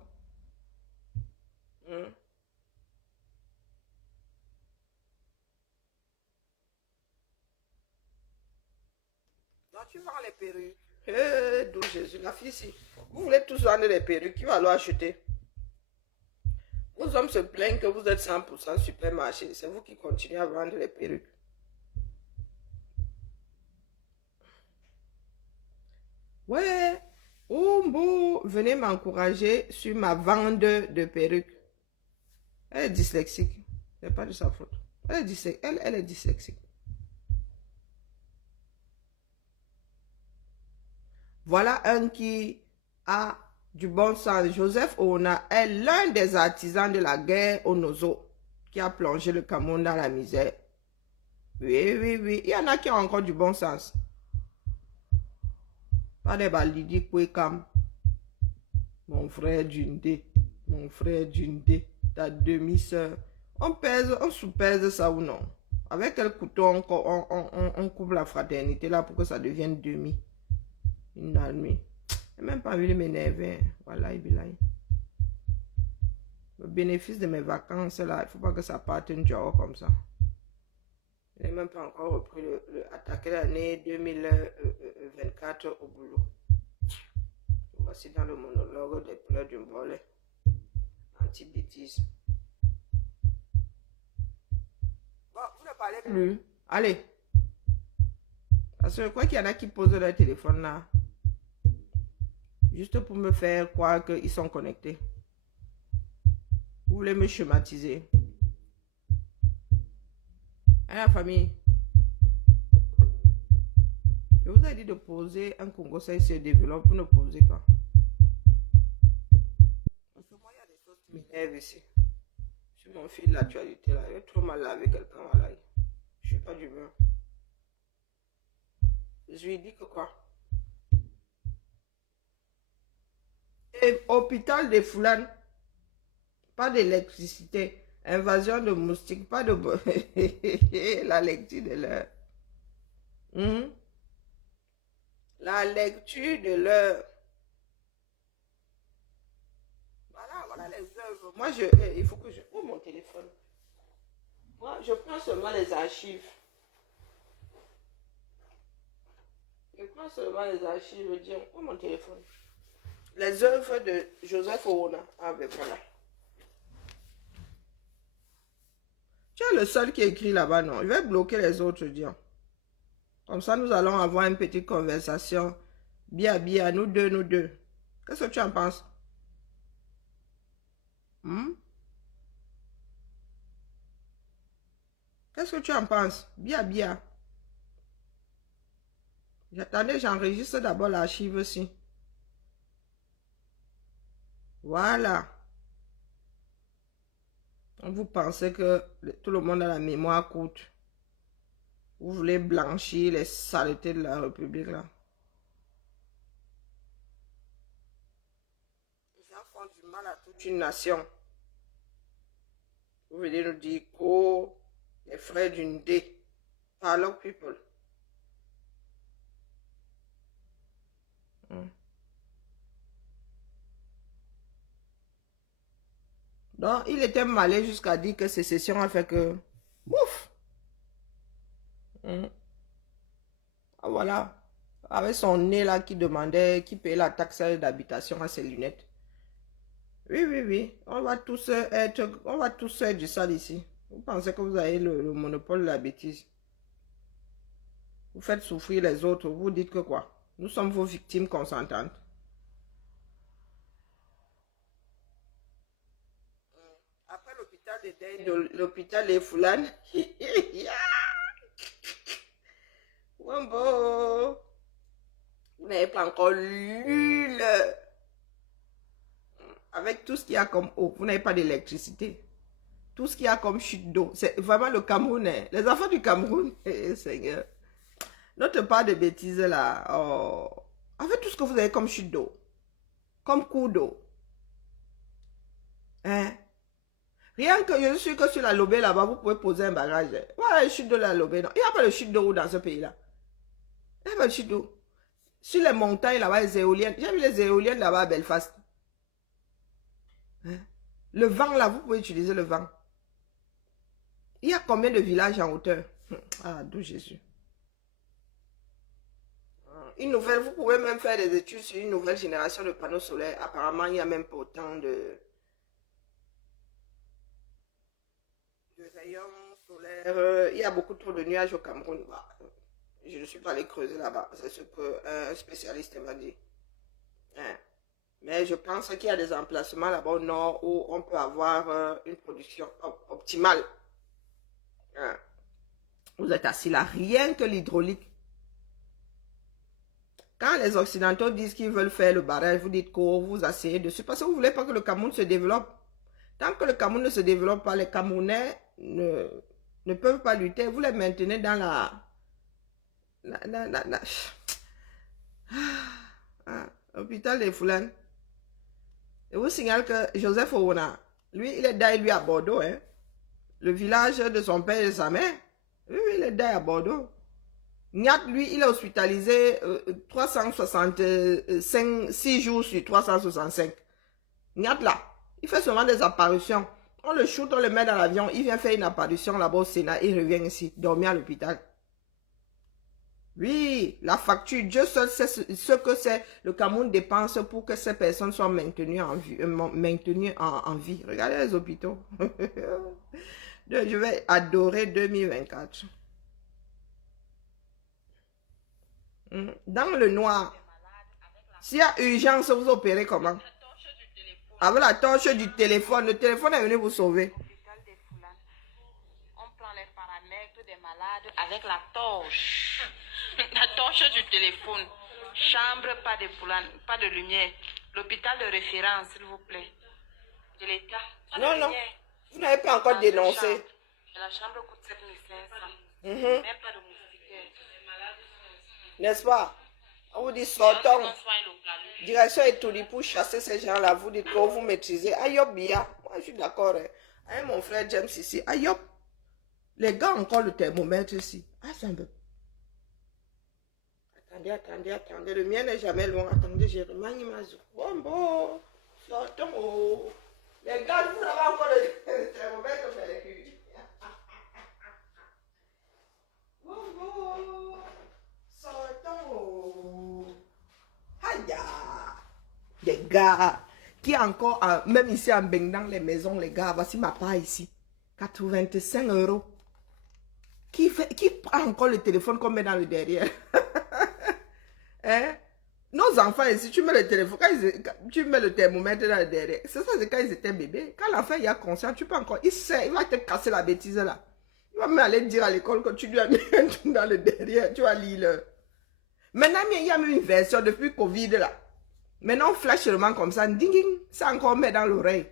Donc tu vends les perruques. D'où Jésus, la fille ici. Vous voulez tous vendre les perruques. Qui va alors acheter? Vos hommes se plaignent que vous êtes 100% supermarché. C'est vous qui continuez à vendre les perruques. Ouais. Ombo, venez m'encourager sur ma vente de perruques. Elle est dyslexique. Ce n'est pas de sa faute. Elle est dyslexique. Voilà un qui a du bon sens. Joseph Ouna est l'un des artisans de la guerre au Nozo qui a plongé le Cameroun dans la misère. Oui, oui, oui. Il y en a qui ont encore du bon sens. Pas des balidi Kwekam. Mon frère Dundé. Mon frère Dundé. Ta demi-sœur. On sous-pèse ça ou non? Avec quel couteau on coupe la fraternité là pour que ça devienne demi? Une armée. Je n'ai même pas envie de m'énerver. Voilà, le bénéfice de mes vacances là, il ne faut pas que ça parte une jour comme ça. Je n'ai même pas encore repris attaquer l'année 2024 au boulot. Voici dans le monologue des pleurs d'une volée. petite bêtise. Bon, vous ne parlez plus. Allez. Parce que je crois qu'il y en a qui posent leur téléphone là. Juste pour me faire croire qu'ils sont connectés. Vous voulez me schématiser. Hein, la famille? Je vous ai dit de poser un Congo, ça se développe. Vous ne posez pas. Parce que moi, il y a des choses qui m'énervent ici. Je m'en file de l'actualité là. Il est trop mal lavé quelqu'un. Voilà. Je suis pas d'humeur. Je lui dis que quoi? Et hôpital des Foulanes, pas d'électricité, invasion de moustiques, pas de... La lecture de l'heure. La lecture de l'heure. Voilà les œuvres. Moi, il faut que je... Oh, mon téléphone. Moi, je prends seulement les archives. Je prends seulement les archives, je dis, oh, mon téléphone. Les œuvres de Joseph Oona. Ah, ben voilà. Tu es le seul qui écrit là-bas, non? Je vais bloquer les autres, dire. Comme ça, nous allons avoir une petite conversation. Bien, nous deux. Qu'est-ce que tu en penses? Qu'est-ce que tu en penses? Bien. J'attendais, j'enregistre d'abord l'archive aussi. Voilà. Vous pensez que tout le monde a la mémoire courte. Vous voulez blanchir les saletés de la République, là. Les gens font du mal à toute une nation. Vous venez nous dire que les frères d'une dé. Parlons people. Donc, il était malé jusqu'à dire que sécession a fait que... Ouf! Ah, voilà. Avec son nez là qui demandait, qui payait la taxe d'habitation à ses lunettes. Oui. On va tous être du sale ici. Vous pensez que vous avez le monopole de la bêtise. Vous faites souffrir les autres. Vous dites que quoi? Nous sommes vos victimes consentantes. Après l'hôpital de Deuil, l'hôpital des Foulanes. Wambo. Vous n'avez pas encore lu le... Avec tout ce qu'il y a comme eau, vous n'avez pas d'électricité. Tout ce qu'il y a comme chute d'eau, c'est vraiment le Cameroun. Hein. Les enfants du Cameroun, Seigneur. Notre part de bêtises là. Oh. Avec tout ce que vous avez comme chute d'eau, comme cours d'eau. Hein? Rien que je suis que sur la Lobé là-bas, vous pouvez poser un bagage. Ouais, chute de la Lobé. Non. Il n'y a pas de chute d'eau dans ce pays-là. Il n'y a pas de chute d'eau. Sur les montagnes là-bas, les éoliennes. J'ai vu les éoliennes là-bas à Belfast. Hein? Le vent là, vous pouvez utiliser le vent. Il y a combien de villages en hauteur? Ah, d'où Jésus. Une nouvelle, vous pouvez même faire des études sur une nouvelle génération de panneaux solaires. Apparemment, il n'y a même pas autant de rayons solaires. Il y a beaucoup trop de nuages au Cameroun. Bah, je ne suis pas allé creuser là-bas. C'est ce qu'un spécialiste m'a dit. Hein. Mais je pense qu'il y a des emplacements là-bas au nord où on peut avoir une production optimale. Hein. Vous êtes assis là, rien que l'hydraulique. Quand les Occidentaux disent qu'ils veulent faire le barrage, vous dites que vous asseyez dessus parce que vous ne voulez pas que le Cameroun se développe. Tant que le Cameroun ne se développe pas, les Camerounais ne peuvent pas lutter. Vous les maintenez dans la... Hôpital des Foulanes. Je vous signale que Joseph Oona, lui, il est d'ailleurs lui à Bordeaux. Hein. Le village de son père et de sa mère. Oui, il est d'ailleurs à Bordeaux. Niat, lui, il est hospitalisé 6 jours sur 365. Niat, là, il fait seulement des apparitions. On le shoot, on le met dans l'avion, il vient faire une apparition là-bas au Sénat, il revient ici, dormir à l'hôpital. Oui, la facture, Dieu seul sait ce que c'est. Le Cameroun dépense pour que ces personnes soient maintenues en vie. En vie. Regardez les hôpitaux. Je vais adorer 2024. Dans le noir, s'il y a urgence, vous opérez comment? Avec la torche du téléphone. Le téléphone est venu vous sauver. On prend les paramètres des malades avec la torche. La torche du téléphone. Chambre, pas de lumière. L'hôpital de référence, s'il vous plaît. De l'État. Non, non. Vous n'avez pas encore dénoncé. La chambre coûte 7500. Même pas de moustiquaire. N'est-ce pas? On vous dit sortons. Direction Etoli pour chasser ces gens-là. Vous dites que vous maîtrisez. Aïop, bien. Moi, je suis d'accord. Avec mon frère James ici. Aïop. Les gars ont encore le thermomètre ici. Ah, c'est un peu. Attendez. Le mien n'est jamais loin. Attendez, j'ai remanié ma zou. Bon. Sortons. Oh. Les gars, vous avez encore le thermomètre mercure. Bon. Sortons. Aïe. Les gars. Qui encore, même ici en Beng, dans les maisons, les gars, voici ma part ici. 85 €. Qui prend encore le téléphone qu'on met dans le derrière? Hein? Nos enfants ici, tu mets le téléphone, tu mets le thermomètre dans le derrière. C'est ça, c'est quand ils étaient bébés. Quand l'enfant il a conscience, tu peux encore, il sait, il va te casser la bêtise là. Il va même aller dire à l'école que tu lui as mis un truc dans le derrière, tu vas lire. Maintenant, il y a même une version depuis Covid là. Maintenant, on flash seulement comme ça, ding ding, ça encore met dans l'oreille.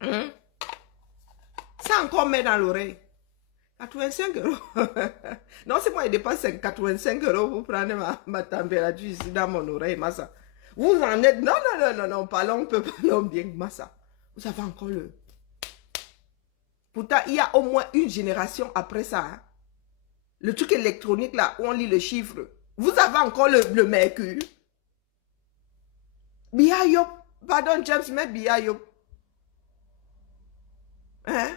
Ça encore met dans l'oreille. 85 €. Non, c'est moi, il dépasse 85 € pour prendre ma température ici dans mon oreille, Massa. Vous en êtes... Non, parlons bien, Massa. Vous avez encore le... Pourtant, il y a au moins une génération après ça. Hein. Le truc électronique, là, où on lit le chiffre. Vous avez encore le mercure. Biayop. Pardon, James, mais Biayop. Hein?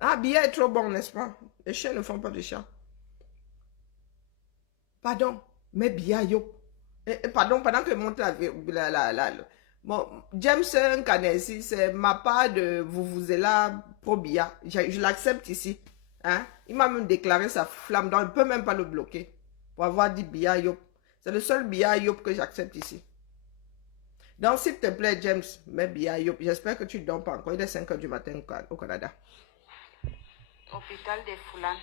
Ah, Bia est trop bon, n'est-ce pas? Les chiens ne font pas de chats. Pardon, mais Bia, yo. Pardon, pendant que je monte bon, James Nkanesi, c'est ma part de vous êtes là pro Bia. Je l'accepte ici. Hein? Il m'a même déclaré sa flamme, donc il ne peut même pas le bloquer. Pour avoir dit Bia, yo. C'est le seul Bia, yo que j'accepte ici. Donc, s'il te plaît, James, mais Bia, yo. J'espère que tu ne dors pas encore. Il est 5 h du matin au Canada. Hôpital des Foulanes.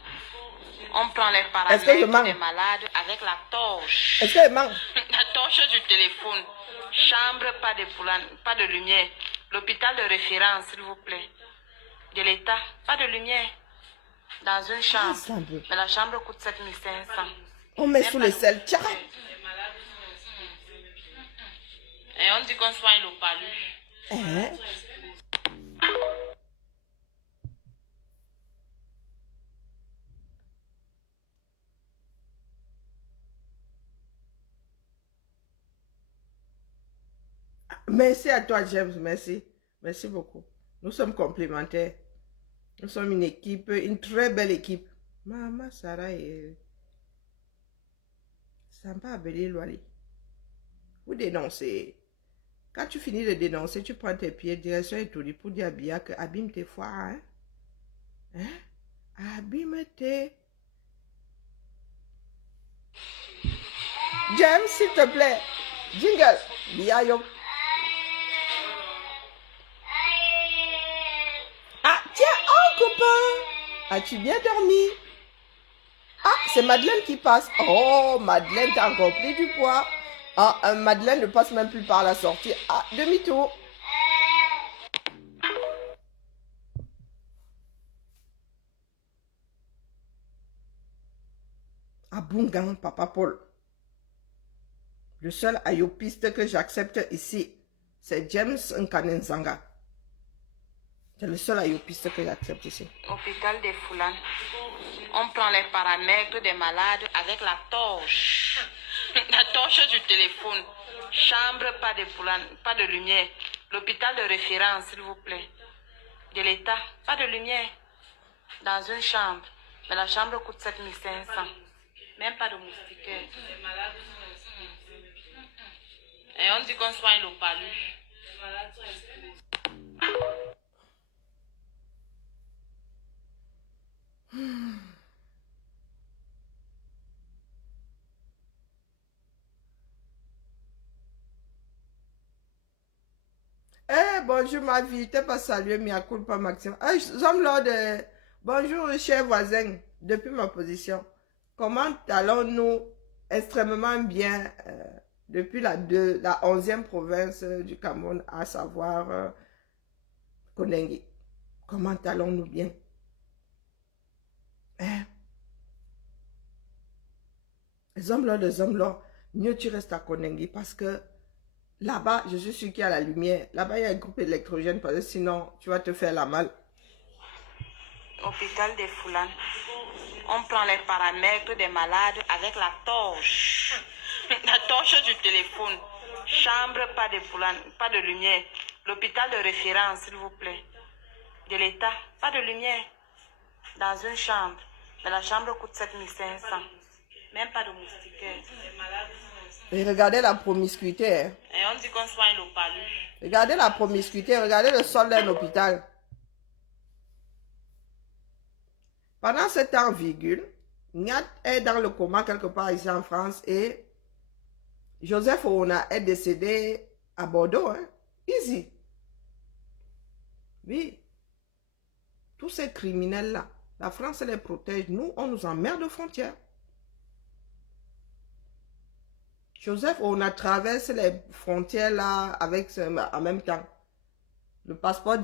On prend les paramètres des malades avec la torche. Est-ce que manque? La torche du téléphone. Chambre, pas de lumière. L'hôpital de référence, s'il vous plaît. De l'État, pas de lumière. Dans une chambre. Mais la chambre coûte 7500. On met sous le sel. Tiens. Et on dit qu'on soigne le palu. Merci à toi, James. Merci. Merci beaucoup. Nous sommes complémentaires. Nous sommes une équipe, une très belle équipe. Maman Sarah et Samba Abeli Loali. Vous dénoncez. Quand tu finis de dénoncer, tu prends tes pieds, direction et tout pour dire à Bia que abîme tes foies. Hein? Abîme tes. James, s'il te plaît. Jingle. Bia yo. Ah, tiens, oh copain. As-tu bien dormi? Ah, c'est Madeleine qui passe. Oh, Madeleine, t'as encore pris du poids. Ah, Madeleine ne passe même plus par la sortie. Ah, demi-tour. Ah, bon gang, papa Paul. Le seul ayopiste que j'accepte ici, c'est James Nkanenzanga. C'est le seul ayopiste que j'accepte ici. Hôpital des Foulanes. On prend les paramètres des malades avec la torche. La torche du téléphone. Chambre, pas de lumière. L'hôpital de référence, s'il vous plaît. de l'État, pas de lumière dans une chambre. Mais la chambre coûte 7500. Même pas de moustiquaire. Et on dit qu'on soigne le palu. Bonjour ma vie, t'es pas salué, mais à culpa maximum. J'aime l'ordre. Bonjour, cher voisin, depuis ma position. Comment allons-nous extrêmement bien depuis la 11e province du Cameroun, à savoir Konengi. Comment allons-nous bien? Les hommes là, mieux tu restes à Konengi parce que là-bas, je suis sûr qu'il y a la lumière. Là-bas, il y a un groupe électrogène parce que sinon, tu vas te faire la malle. Hôpital des Foulanes. On prend les paramètres des malades avec la torche. La torche du téléphone. Chambre, pas de Foulanes, pas de lumière. L'hôpital de référence, s'il vous plaît. De l'État, pas de lumière. Dans une chambre. Mais la chambre coûte 7500. Même pas de moustiquaire. Et regardez la promiscuité. Hein. Et on dit qu'on soigne le palu. Regardez la promiscuité, regardez le sol d'un hôpital. Pendant ce temps, virgule, Niat est dans le coma quelque part ici en France et Joseph Oona est décédé à Bordeaux. Hein. Easy. Oui. Tous ces criminels-là, la France les protège. Nous, on nous emmerde aux frontières. Joseph, on a traversé les frontières là avec en même temps. Le passeport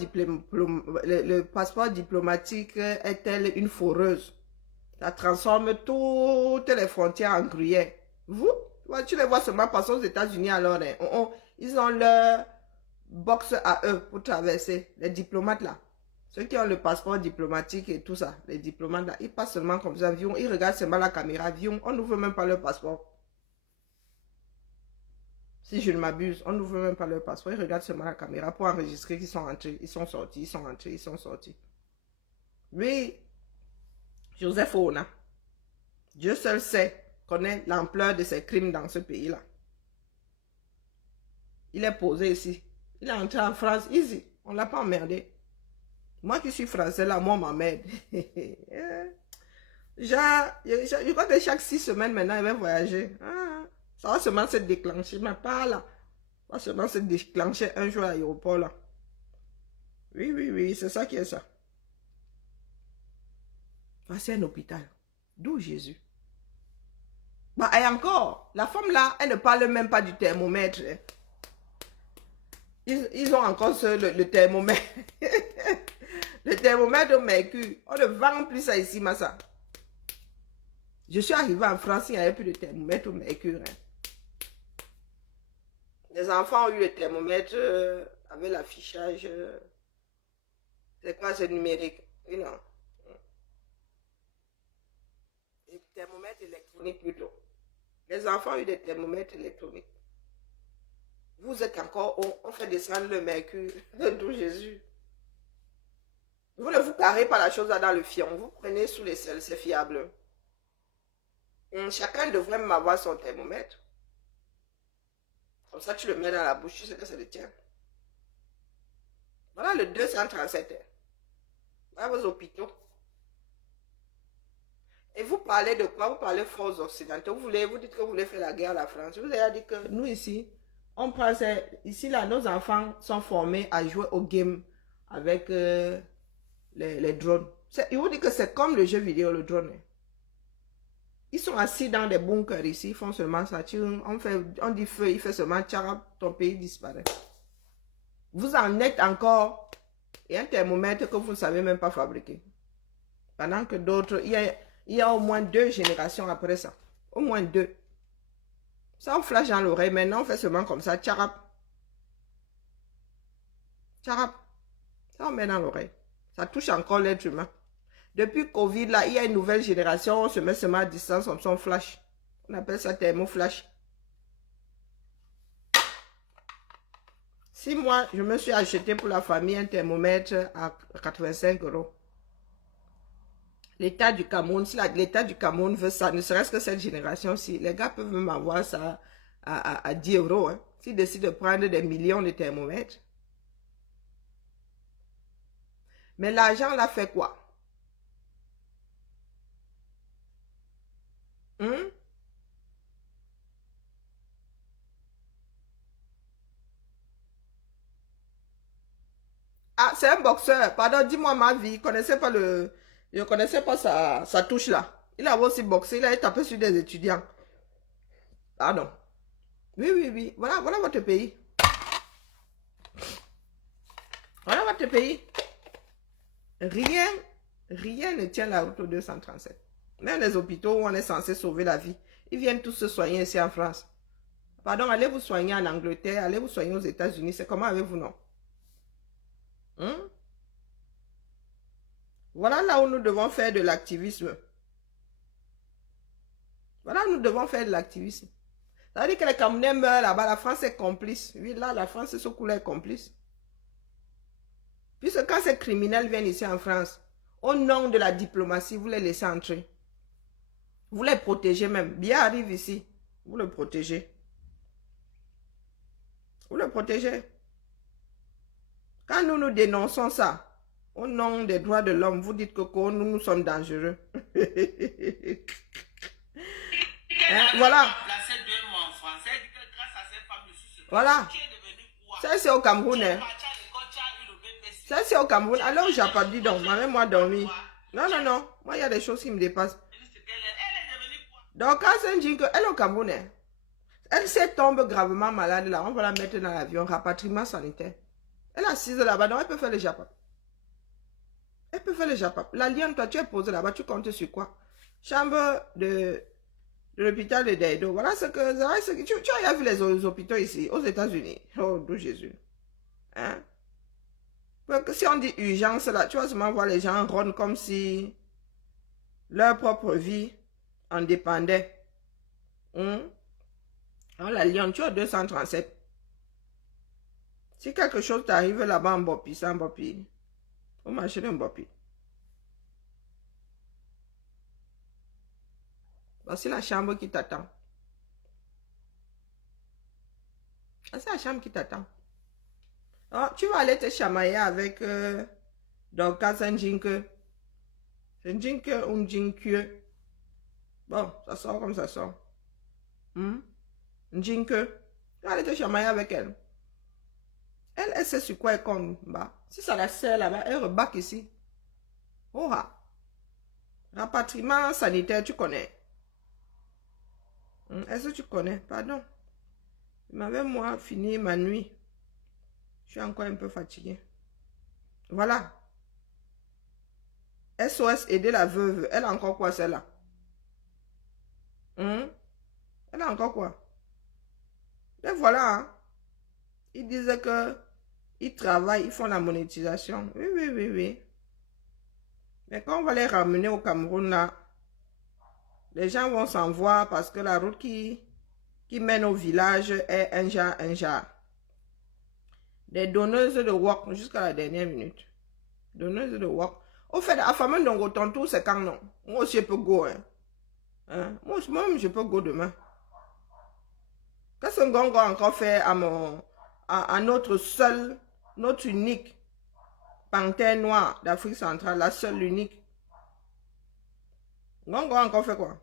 diplomatique est tel une foreuse. Ça transforme toutes les frontières en gruyère. Vous, tu les vois seulement passer aux États-Unis alors. Hein. Ils ont leur box à eux pour traverser. Les diplomates là. Ceux qui ont le passeport diplomatique et tout ça. Les diplomates là, ils passent seulement comme ça. Ils regardent seulement la caméra. On n'ouvre même pas leur passeport. Si je ne m'abuse, on n'ouvre même pas leur passeport. Ils regardent seulement la caméra pour enregistrer qu'ils sont entrés, ils sont sortis, ils sont entrés, ils sont sortis. Oui, Joseph Oona, Dieu seul sait, connaît l'ampleur de ses crimes dans ce pays-là. Il est posé ici. Il est entré en France, easy. On ne l'a pas emmerdé. Moi qui suis français, là, moi, on m'emmerde. Je crois que chaque 6 semaines, maintenant, il va voyager. Ça va seulement se déclencher, mais pas là. Ça va seulement se déclencher un jour à l'aéroport là. Oui, c'est ça qui est ça. C'est un hôpital. D'où Jésus? Et encore, la femme là, elle ne parle même pas du thermomètre. Ils ont encore le thermomètre. Le thermomètre au mercure. On ne vend plus ça ici, Massa. Je suis arrivé en France, il n'y avait plus de thermomètre au mercure. Hein. Les enfants ont eu le thermomètre avec l'affichage. C'est quoi, c'est numérique? Non. Le thermomètre électronique plutôt. Les enfants ont eu des thermomètres électroniques. Vous êtes encore haut, on fait descendre le mercure. D'où Jésus. Vous ne vous carrez pas la chose là dans le fion. Vous prenez sous les selles, c'est fiable. Chacun devrait même avoir son thermomètre. Comme ça, tu le mets dans la bouche, tu sais que c'est le tien. Voilà le 237. Voilà vos hôpitaux. Et vous parlez de quoi? Vous parlez forces occidentaux. Vous dites que vous voulez faire la guerre à la France. Vous avez dit que nous ici, on prend ici là, nos enfants sont formés à jouer au game avec les drones. Ils vous disent que c'est comme le jeu vidéo, le drone. Ils sont assis dans des bunkers ici, ils font seulement ça. On dit feu, il fait seulement tcharap, ton pays disparaît. Vous en êtes encore, et un thermomètre que vous ne savez même pas fabriquer. Pendant que d'autres, il y a au moins 2 générations après ça. Au moins 2. Ça, on flash dans l'oreille. Maintenant, on fait seulement comme ça, tcharap. Tcharap. Ça, on met dans l'oreille. Ça touche encore l'être humain. Depuis Covid, là, il y a une nouvelle génération, on se met seulement à distance, on son flash. On appelle ça thermoflash. Si moi, je me suis acheté pour la famille un thermomètre à 85 €, l'État du Cameroun, si l'État du Cameroun veut ça, ne serait-ce que cette génération-ci, les gars peuvent même avoir ça à 10 €. Hein, s'ils décident de prendre des millions de thermomètres. Mais l'argent, là, fait quoi? Hein? Ah, c'est un boxeur. Pardon, dis-moi ma vie. Je ne connaissais pas sa touche là. Il avait aussi boxé. Il a tapé sur des étudiants. Pardon. Oui, oui, oui. Voilà, voilà votre pays. Voilà votre pays. Rien, rien ne tient la route au 237. Même les hôpitaux où on est censé sauver la vie, ils viennent tous se soigner ici en France. Pardon, allez vous soigner en Angleterre, allez vous soigner aux États-Unis. C'est comment avec vous, non? Hein? Voilà là où nous devons faire de l'activisme. Voilà où nous devons faire de l'activisme. Ça veut dire que les Camerounais meurent là-bas, la France est complice. Oui, là, la France, ce coup-là est complice. Puisque quand ces criminels viennent ici en France, au nom de la diplomatie, vous les laissez entrer. Vous les protégez même. Bien arrive ici, vous le protégez. Vous le protégez. Quand nous nous dénonçons ça, au nom des droits de l'homme, vous dites que nous sommes dangereux. Hein, voilà. Voilà. Ça, c'est au Cameroun. Hein. Ça, c'est au Cameroun. Alors, j'ai pas dit donc. Moi dormi. Non, non, non. Moi, il y a des choses qui me dépassent. Donc, quand c'est une que elle est au Cameroun. Hein. Elle s'est tombe gravement malade là. On va la mettre dans l'avion. Rapatriement sanitaire. Elle est assise là-bas. Donc, elle peut faire le Japon. Elle peut faire le Japon. La lionne, toi, tu es posé là-bas. Tu comptes sur quoi? Chambre de l'hôpital de Daido. Voilà ce que tu as vu les hôpitaux ici, aux États-Unis. Oh, d'où Jésus. Hein? Parce que si on dit urgence là, tu vas seulement voir les gens rôdent comme si leur propre vie en dépendait. Hein? Alors, la Lyon, tu as 237. Si quelque chose t'arrive là-bas en Bopi, c'est en Bopi. Au marché d'un Bopi. Voici la chambre qui t'attend. C'est la chambre qui t'attend. Oh, tu vas aller te chamailler avec Dorcas Njinke. C'est Njinke ou Njinke. Bon, ça sort comme ça sort. Njinke. Tu vas aller te chamailler avec elle. Elle sait sur quoi elle compte. Bah, si ça la sert là-bas, elle rebaque ici. Oh, ah. Rapatriement sanitaire, tu connais. Est-ce que tu connais? Pardon. Je m'avais moi fini ma nuit. Je suis encore un peu fatiguée. Voilà. SOS aider la veuve. Elle a encore quoi celle-là? Elle a encore quoi? Et voilà. Hein. Ils disaient que ils travaillent, ils font la monétisation. Oui, oui, oui, oui. Mais quand on va les ramener au Cameroun, là, les gens vont s'en voir parce que la route qui mène au village est un genre. Des donneuses de work jusqu'à la dernière minute. Donneuses de work. Au fait, la famille de ton tour, c'est quand non? Moi aussi, je peux go. Hein? Moi, je peux go demain. Qu'est-ce que Ngongo a encore fait à notre seul, notre unique panthère noire d'Afrique centrale, la seule unique? Ngongo a encore fait quoi?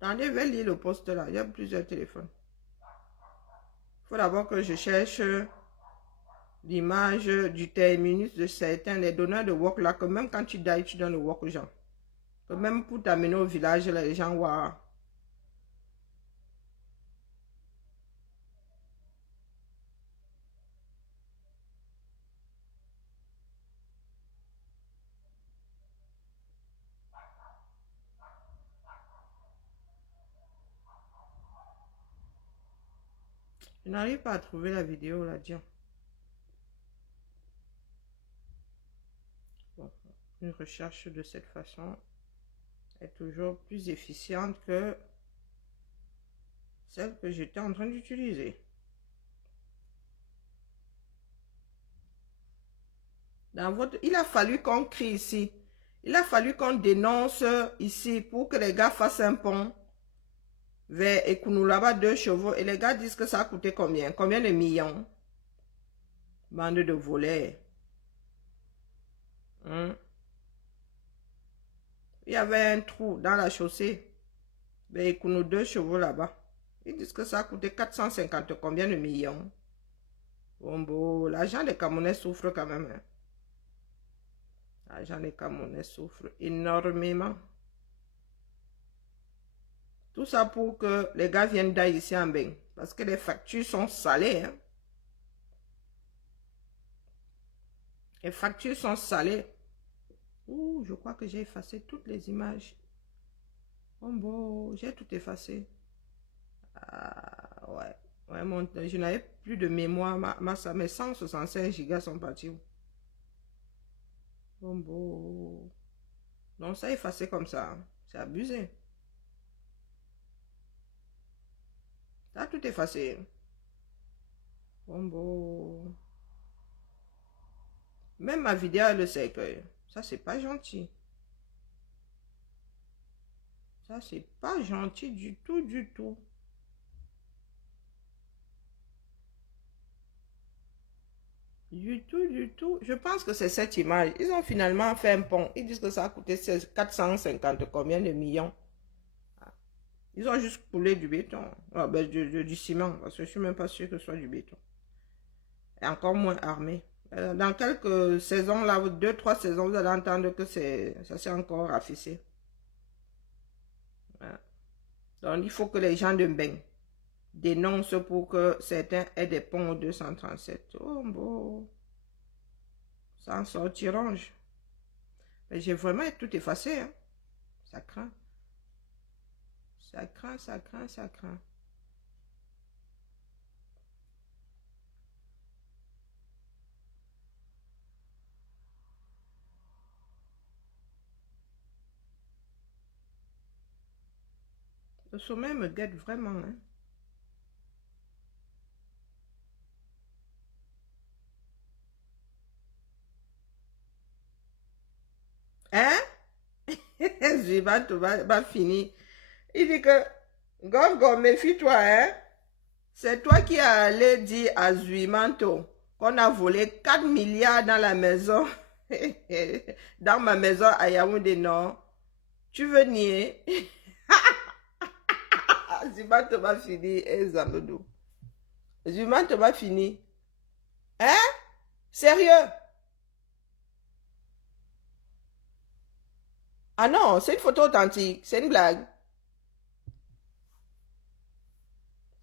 Attendez, je vais lire le poste là. Il y a plusieurs téléphones. Il faut d'abord que je cherche l'image du terminus de certains des donneurs de work là, que même quand tu dailles, tu donnes le work aux gens. Que même pour t'amener au village, là, les gens voient. Je n'arrive pas à trouver la vidéo là, tiens. Bon, une recherche de cette façon est toujours plus efficiente que Celle que j'étais en train d'utiliser. Il a fallu qu'on crie ici. Il a fallu qu'on dénonce ici pour que les gars fassent un pont vers Ekounou là-bas, 2 chevaux. Et les gars disent que ça a coûté combien? Combien de millions? Bande de volets. Il y avait un trou dans la chaussée. Vers Ekounou, 2 chevaux là-bas. Ils disent que ça a coûté 450 combien de millions? Bon, l'argent des Camerounais souffre quand même. Hein. L'argent des Camerounais souffre énormément. Tout ça pour que les gars viennent d'Haïti en bain. Parce que les factures sont salées. Hein. Les factures sont salées. Ouh, je crois que j'ai effacé toutes les images. Oh bon, j'ai tout effacé. Ah, ouais. Ouais, je n'avais plus de mémoire. Mes 165 gigas sont partis. Bon. Donc, ça effacé comme ça. C'est abusé. Ça a tout effacé. Bon. Même ma vidéo, elle le sait que ça, c'est pas gentil. Ça, c'est pas gentil du tout, du tout. Du tout. Je pense que c'est cette image. Ils ont finalement fait un pont. Ils disent que ça a coûté 450 combien de millions. Ils ont juste coulé du béton. Ah, ben, du ciment. Parce que je suis même pas sûr que ce soit du béton. Et encore moins armé. Dans quelques saisons, là, 2-3 saisons, vous allez entendre que ça s'est encore affiché. Voilà. Donc, il faut que les gens de Mbeng dénoncent pour que certains aient des ponts au 237. Oh, bon. Ça en sortiront. Mais j'ai vraiment tout effacé. Hein. Ça craint. Ça craint. Le sommeil me guette vraiment. Hein. Hein? Zuimanto va finir. Il dit que, Gongo, méfie-toi, hein? C'est toi qui as allé dire à Zuimanto qu'on a volé 4 milliards dans la maison. Dans ma maison à Yaoundé, non? Tu veux nier? Zuimanto va finir, Zanodo. Zuimanto va finir. Hein? Sérieux? Ah non, c'est une photo authentique. C'est une blague.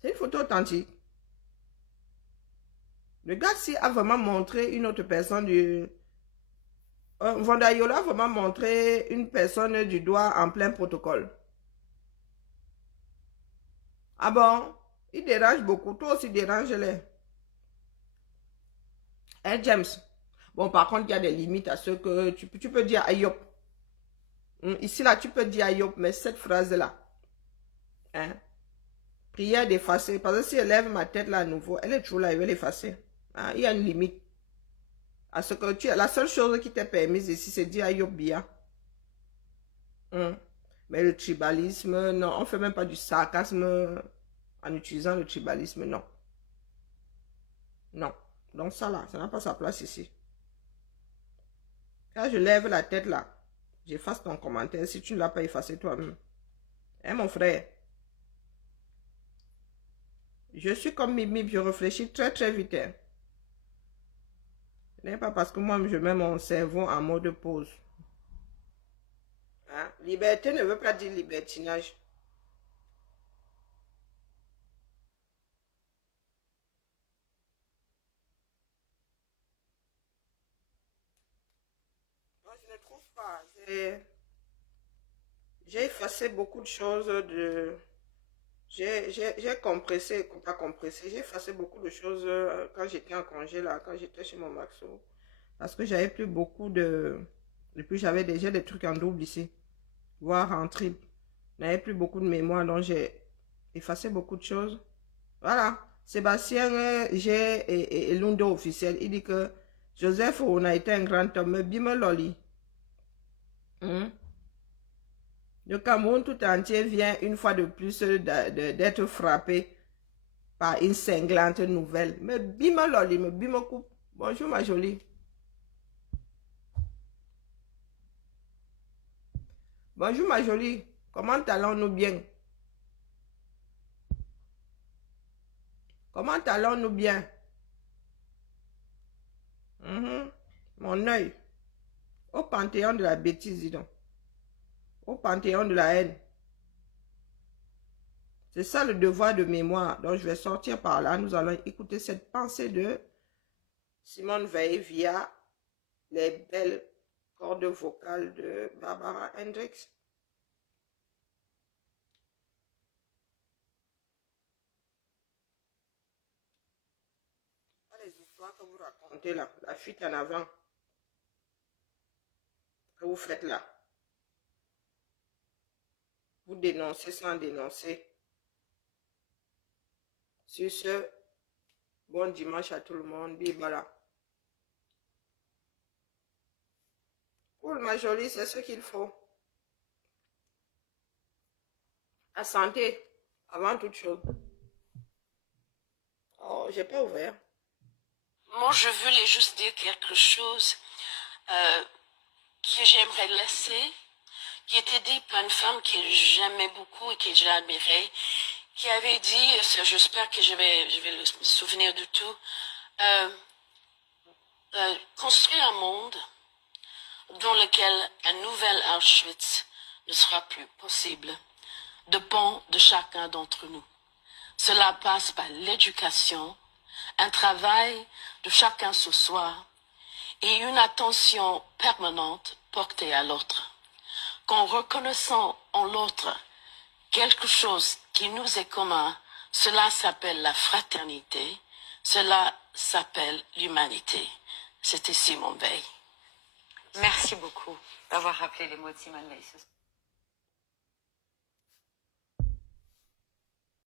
C'est une photo authentique. Le gars-ci a vraiment montré une autre personne du... Vondayola a vraiment montré une personne du doigt en plein protocole. Ah bon? Il dérange beaucoup. Toi aussi, dérange-les. Hein, James? Bon, par contre, il y a des limites à ce que tu peux dire Ayop. Ici, là, tu peux dire Ayop, mais cette phrase-là, hein? Prière d'effacer. Parce que si elle lève ma tête là à nouveau, elle est toujours là, elle va l'effacer. Hein? Il y a une limite. À ce que tu as. La seule chose qui t'est permise ici, c'est dire Ayop bien. Mais le tribalisme, non, on ne fait même pas du sarcasme en utilisant le tribalisme, non. Non. Donc ça là, ça n'a pas sa place ici. Quand je lève la tête là, j'efface ton commentaire si tu ne l'as pas effacé toi-même. Hein, mon frère? Je suis comme Mimi, je réfléchis très très vite. Hein. Ce n'est pas parce que moi je mets mon cerveau en mode pause. Hein? Liberté ne veut pas dire libertinage. Moi, je ne trouve pas. J'ai effacé beaucoup de choses de... J'ai compressé, pas compressé, j'ai effacé beaucoup de choses quand j'étais en congé là, quand j'étais chez mon maxo. Parce que j'avais plus beaucoup de... Et puis j'avais des trucs en double ici, voire en triple. J'avais plus beaucoup de mémoire, donc j'ai effacé beaucoup de choses. Voilà. Sébastien G et Lundo officiel. Il dit que Joseph, on a été un grand homme. Bim Loli. Le Cameroun tout entier vient une fois de plus d'être frappé par une cinglante nouvelle. Mais bim Loli, me bim coupe. Bonjour ma jolie. Bonjour ma jolie. Comment allons-nous bien? Comment allons-nous bien? Mon œil. Au panthéon de la bêtise, dis donc. Au panthéon de la haine. C'est ça le devoir de mémoire. Donc je vais sortir par là. Nous allons écouter cette pensée de Simone Veil via les belles cordes vocales de Barbara Hendricks. Les histoires que vous racontez là, la fuite en avant que vous faites là. Vous dénoncez sans dénoncer. Sur ce, bon dimanche à tout le monde. Bibala. Cool, ma jolie, c'est ce qu'il faut. La santé, avant toute chose. Oh, j'ai pas ouvert. Moi, je voulais juste dire quelque chose que j'aimerais laisser, qui était dit par une femme que j'aimais beaucoup et que j'admirais, qui avait dit, j'espère que je vais me souvenir de tout, construire un monde dans lequel un nouvel Auschwitz ne sera plus possible dépend de chacun d'entre nous. Cela passe par l'éducation, un travail de chacun sur soi et une attention permanente portée à l'autre. Qu'en reconnaissant en l'autre quelque chose qui nous est commun, cela s'appelle la fraternité, cela s'appelle l'humanité. C'était Simone Veil. Merci beaucoup d'avoir rappelé les mots de Simone Veil.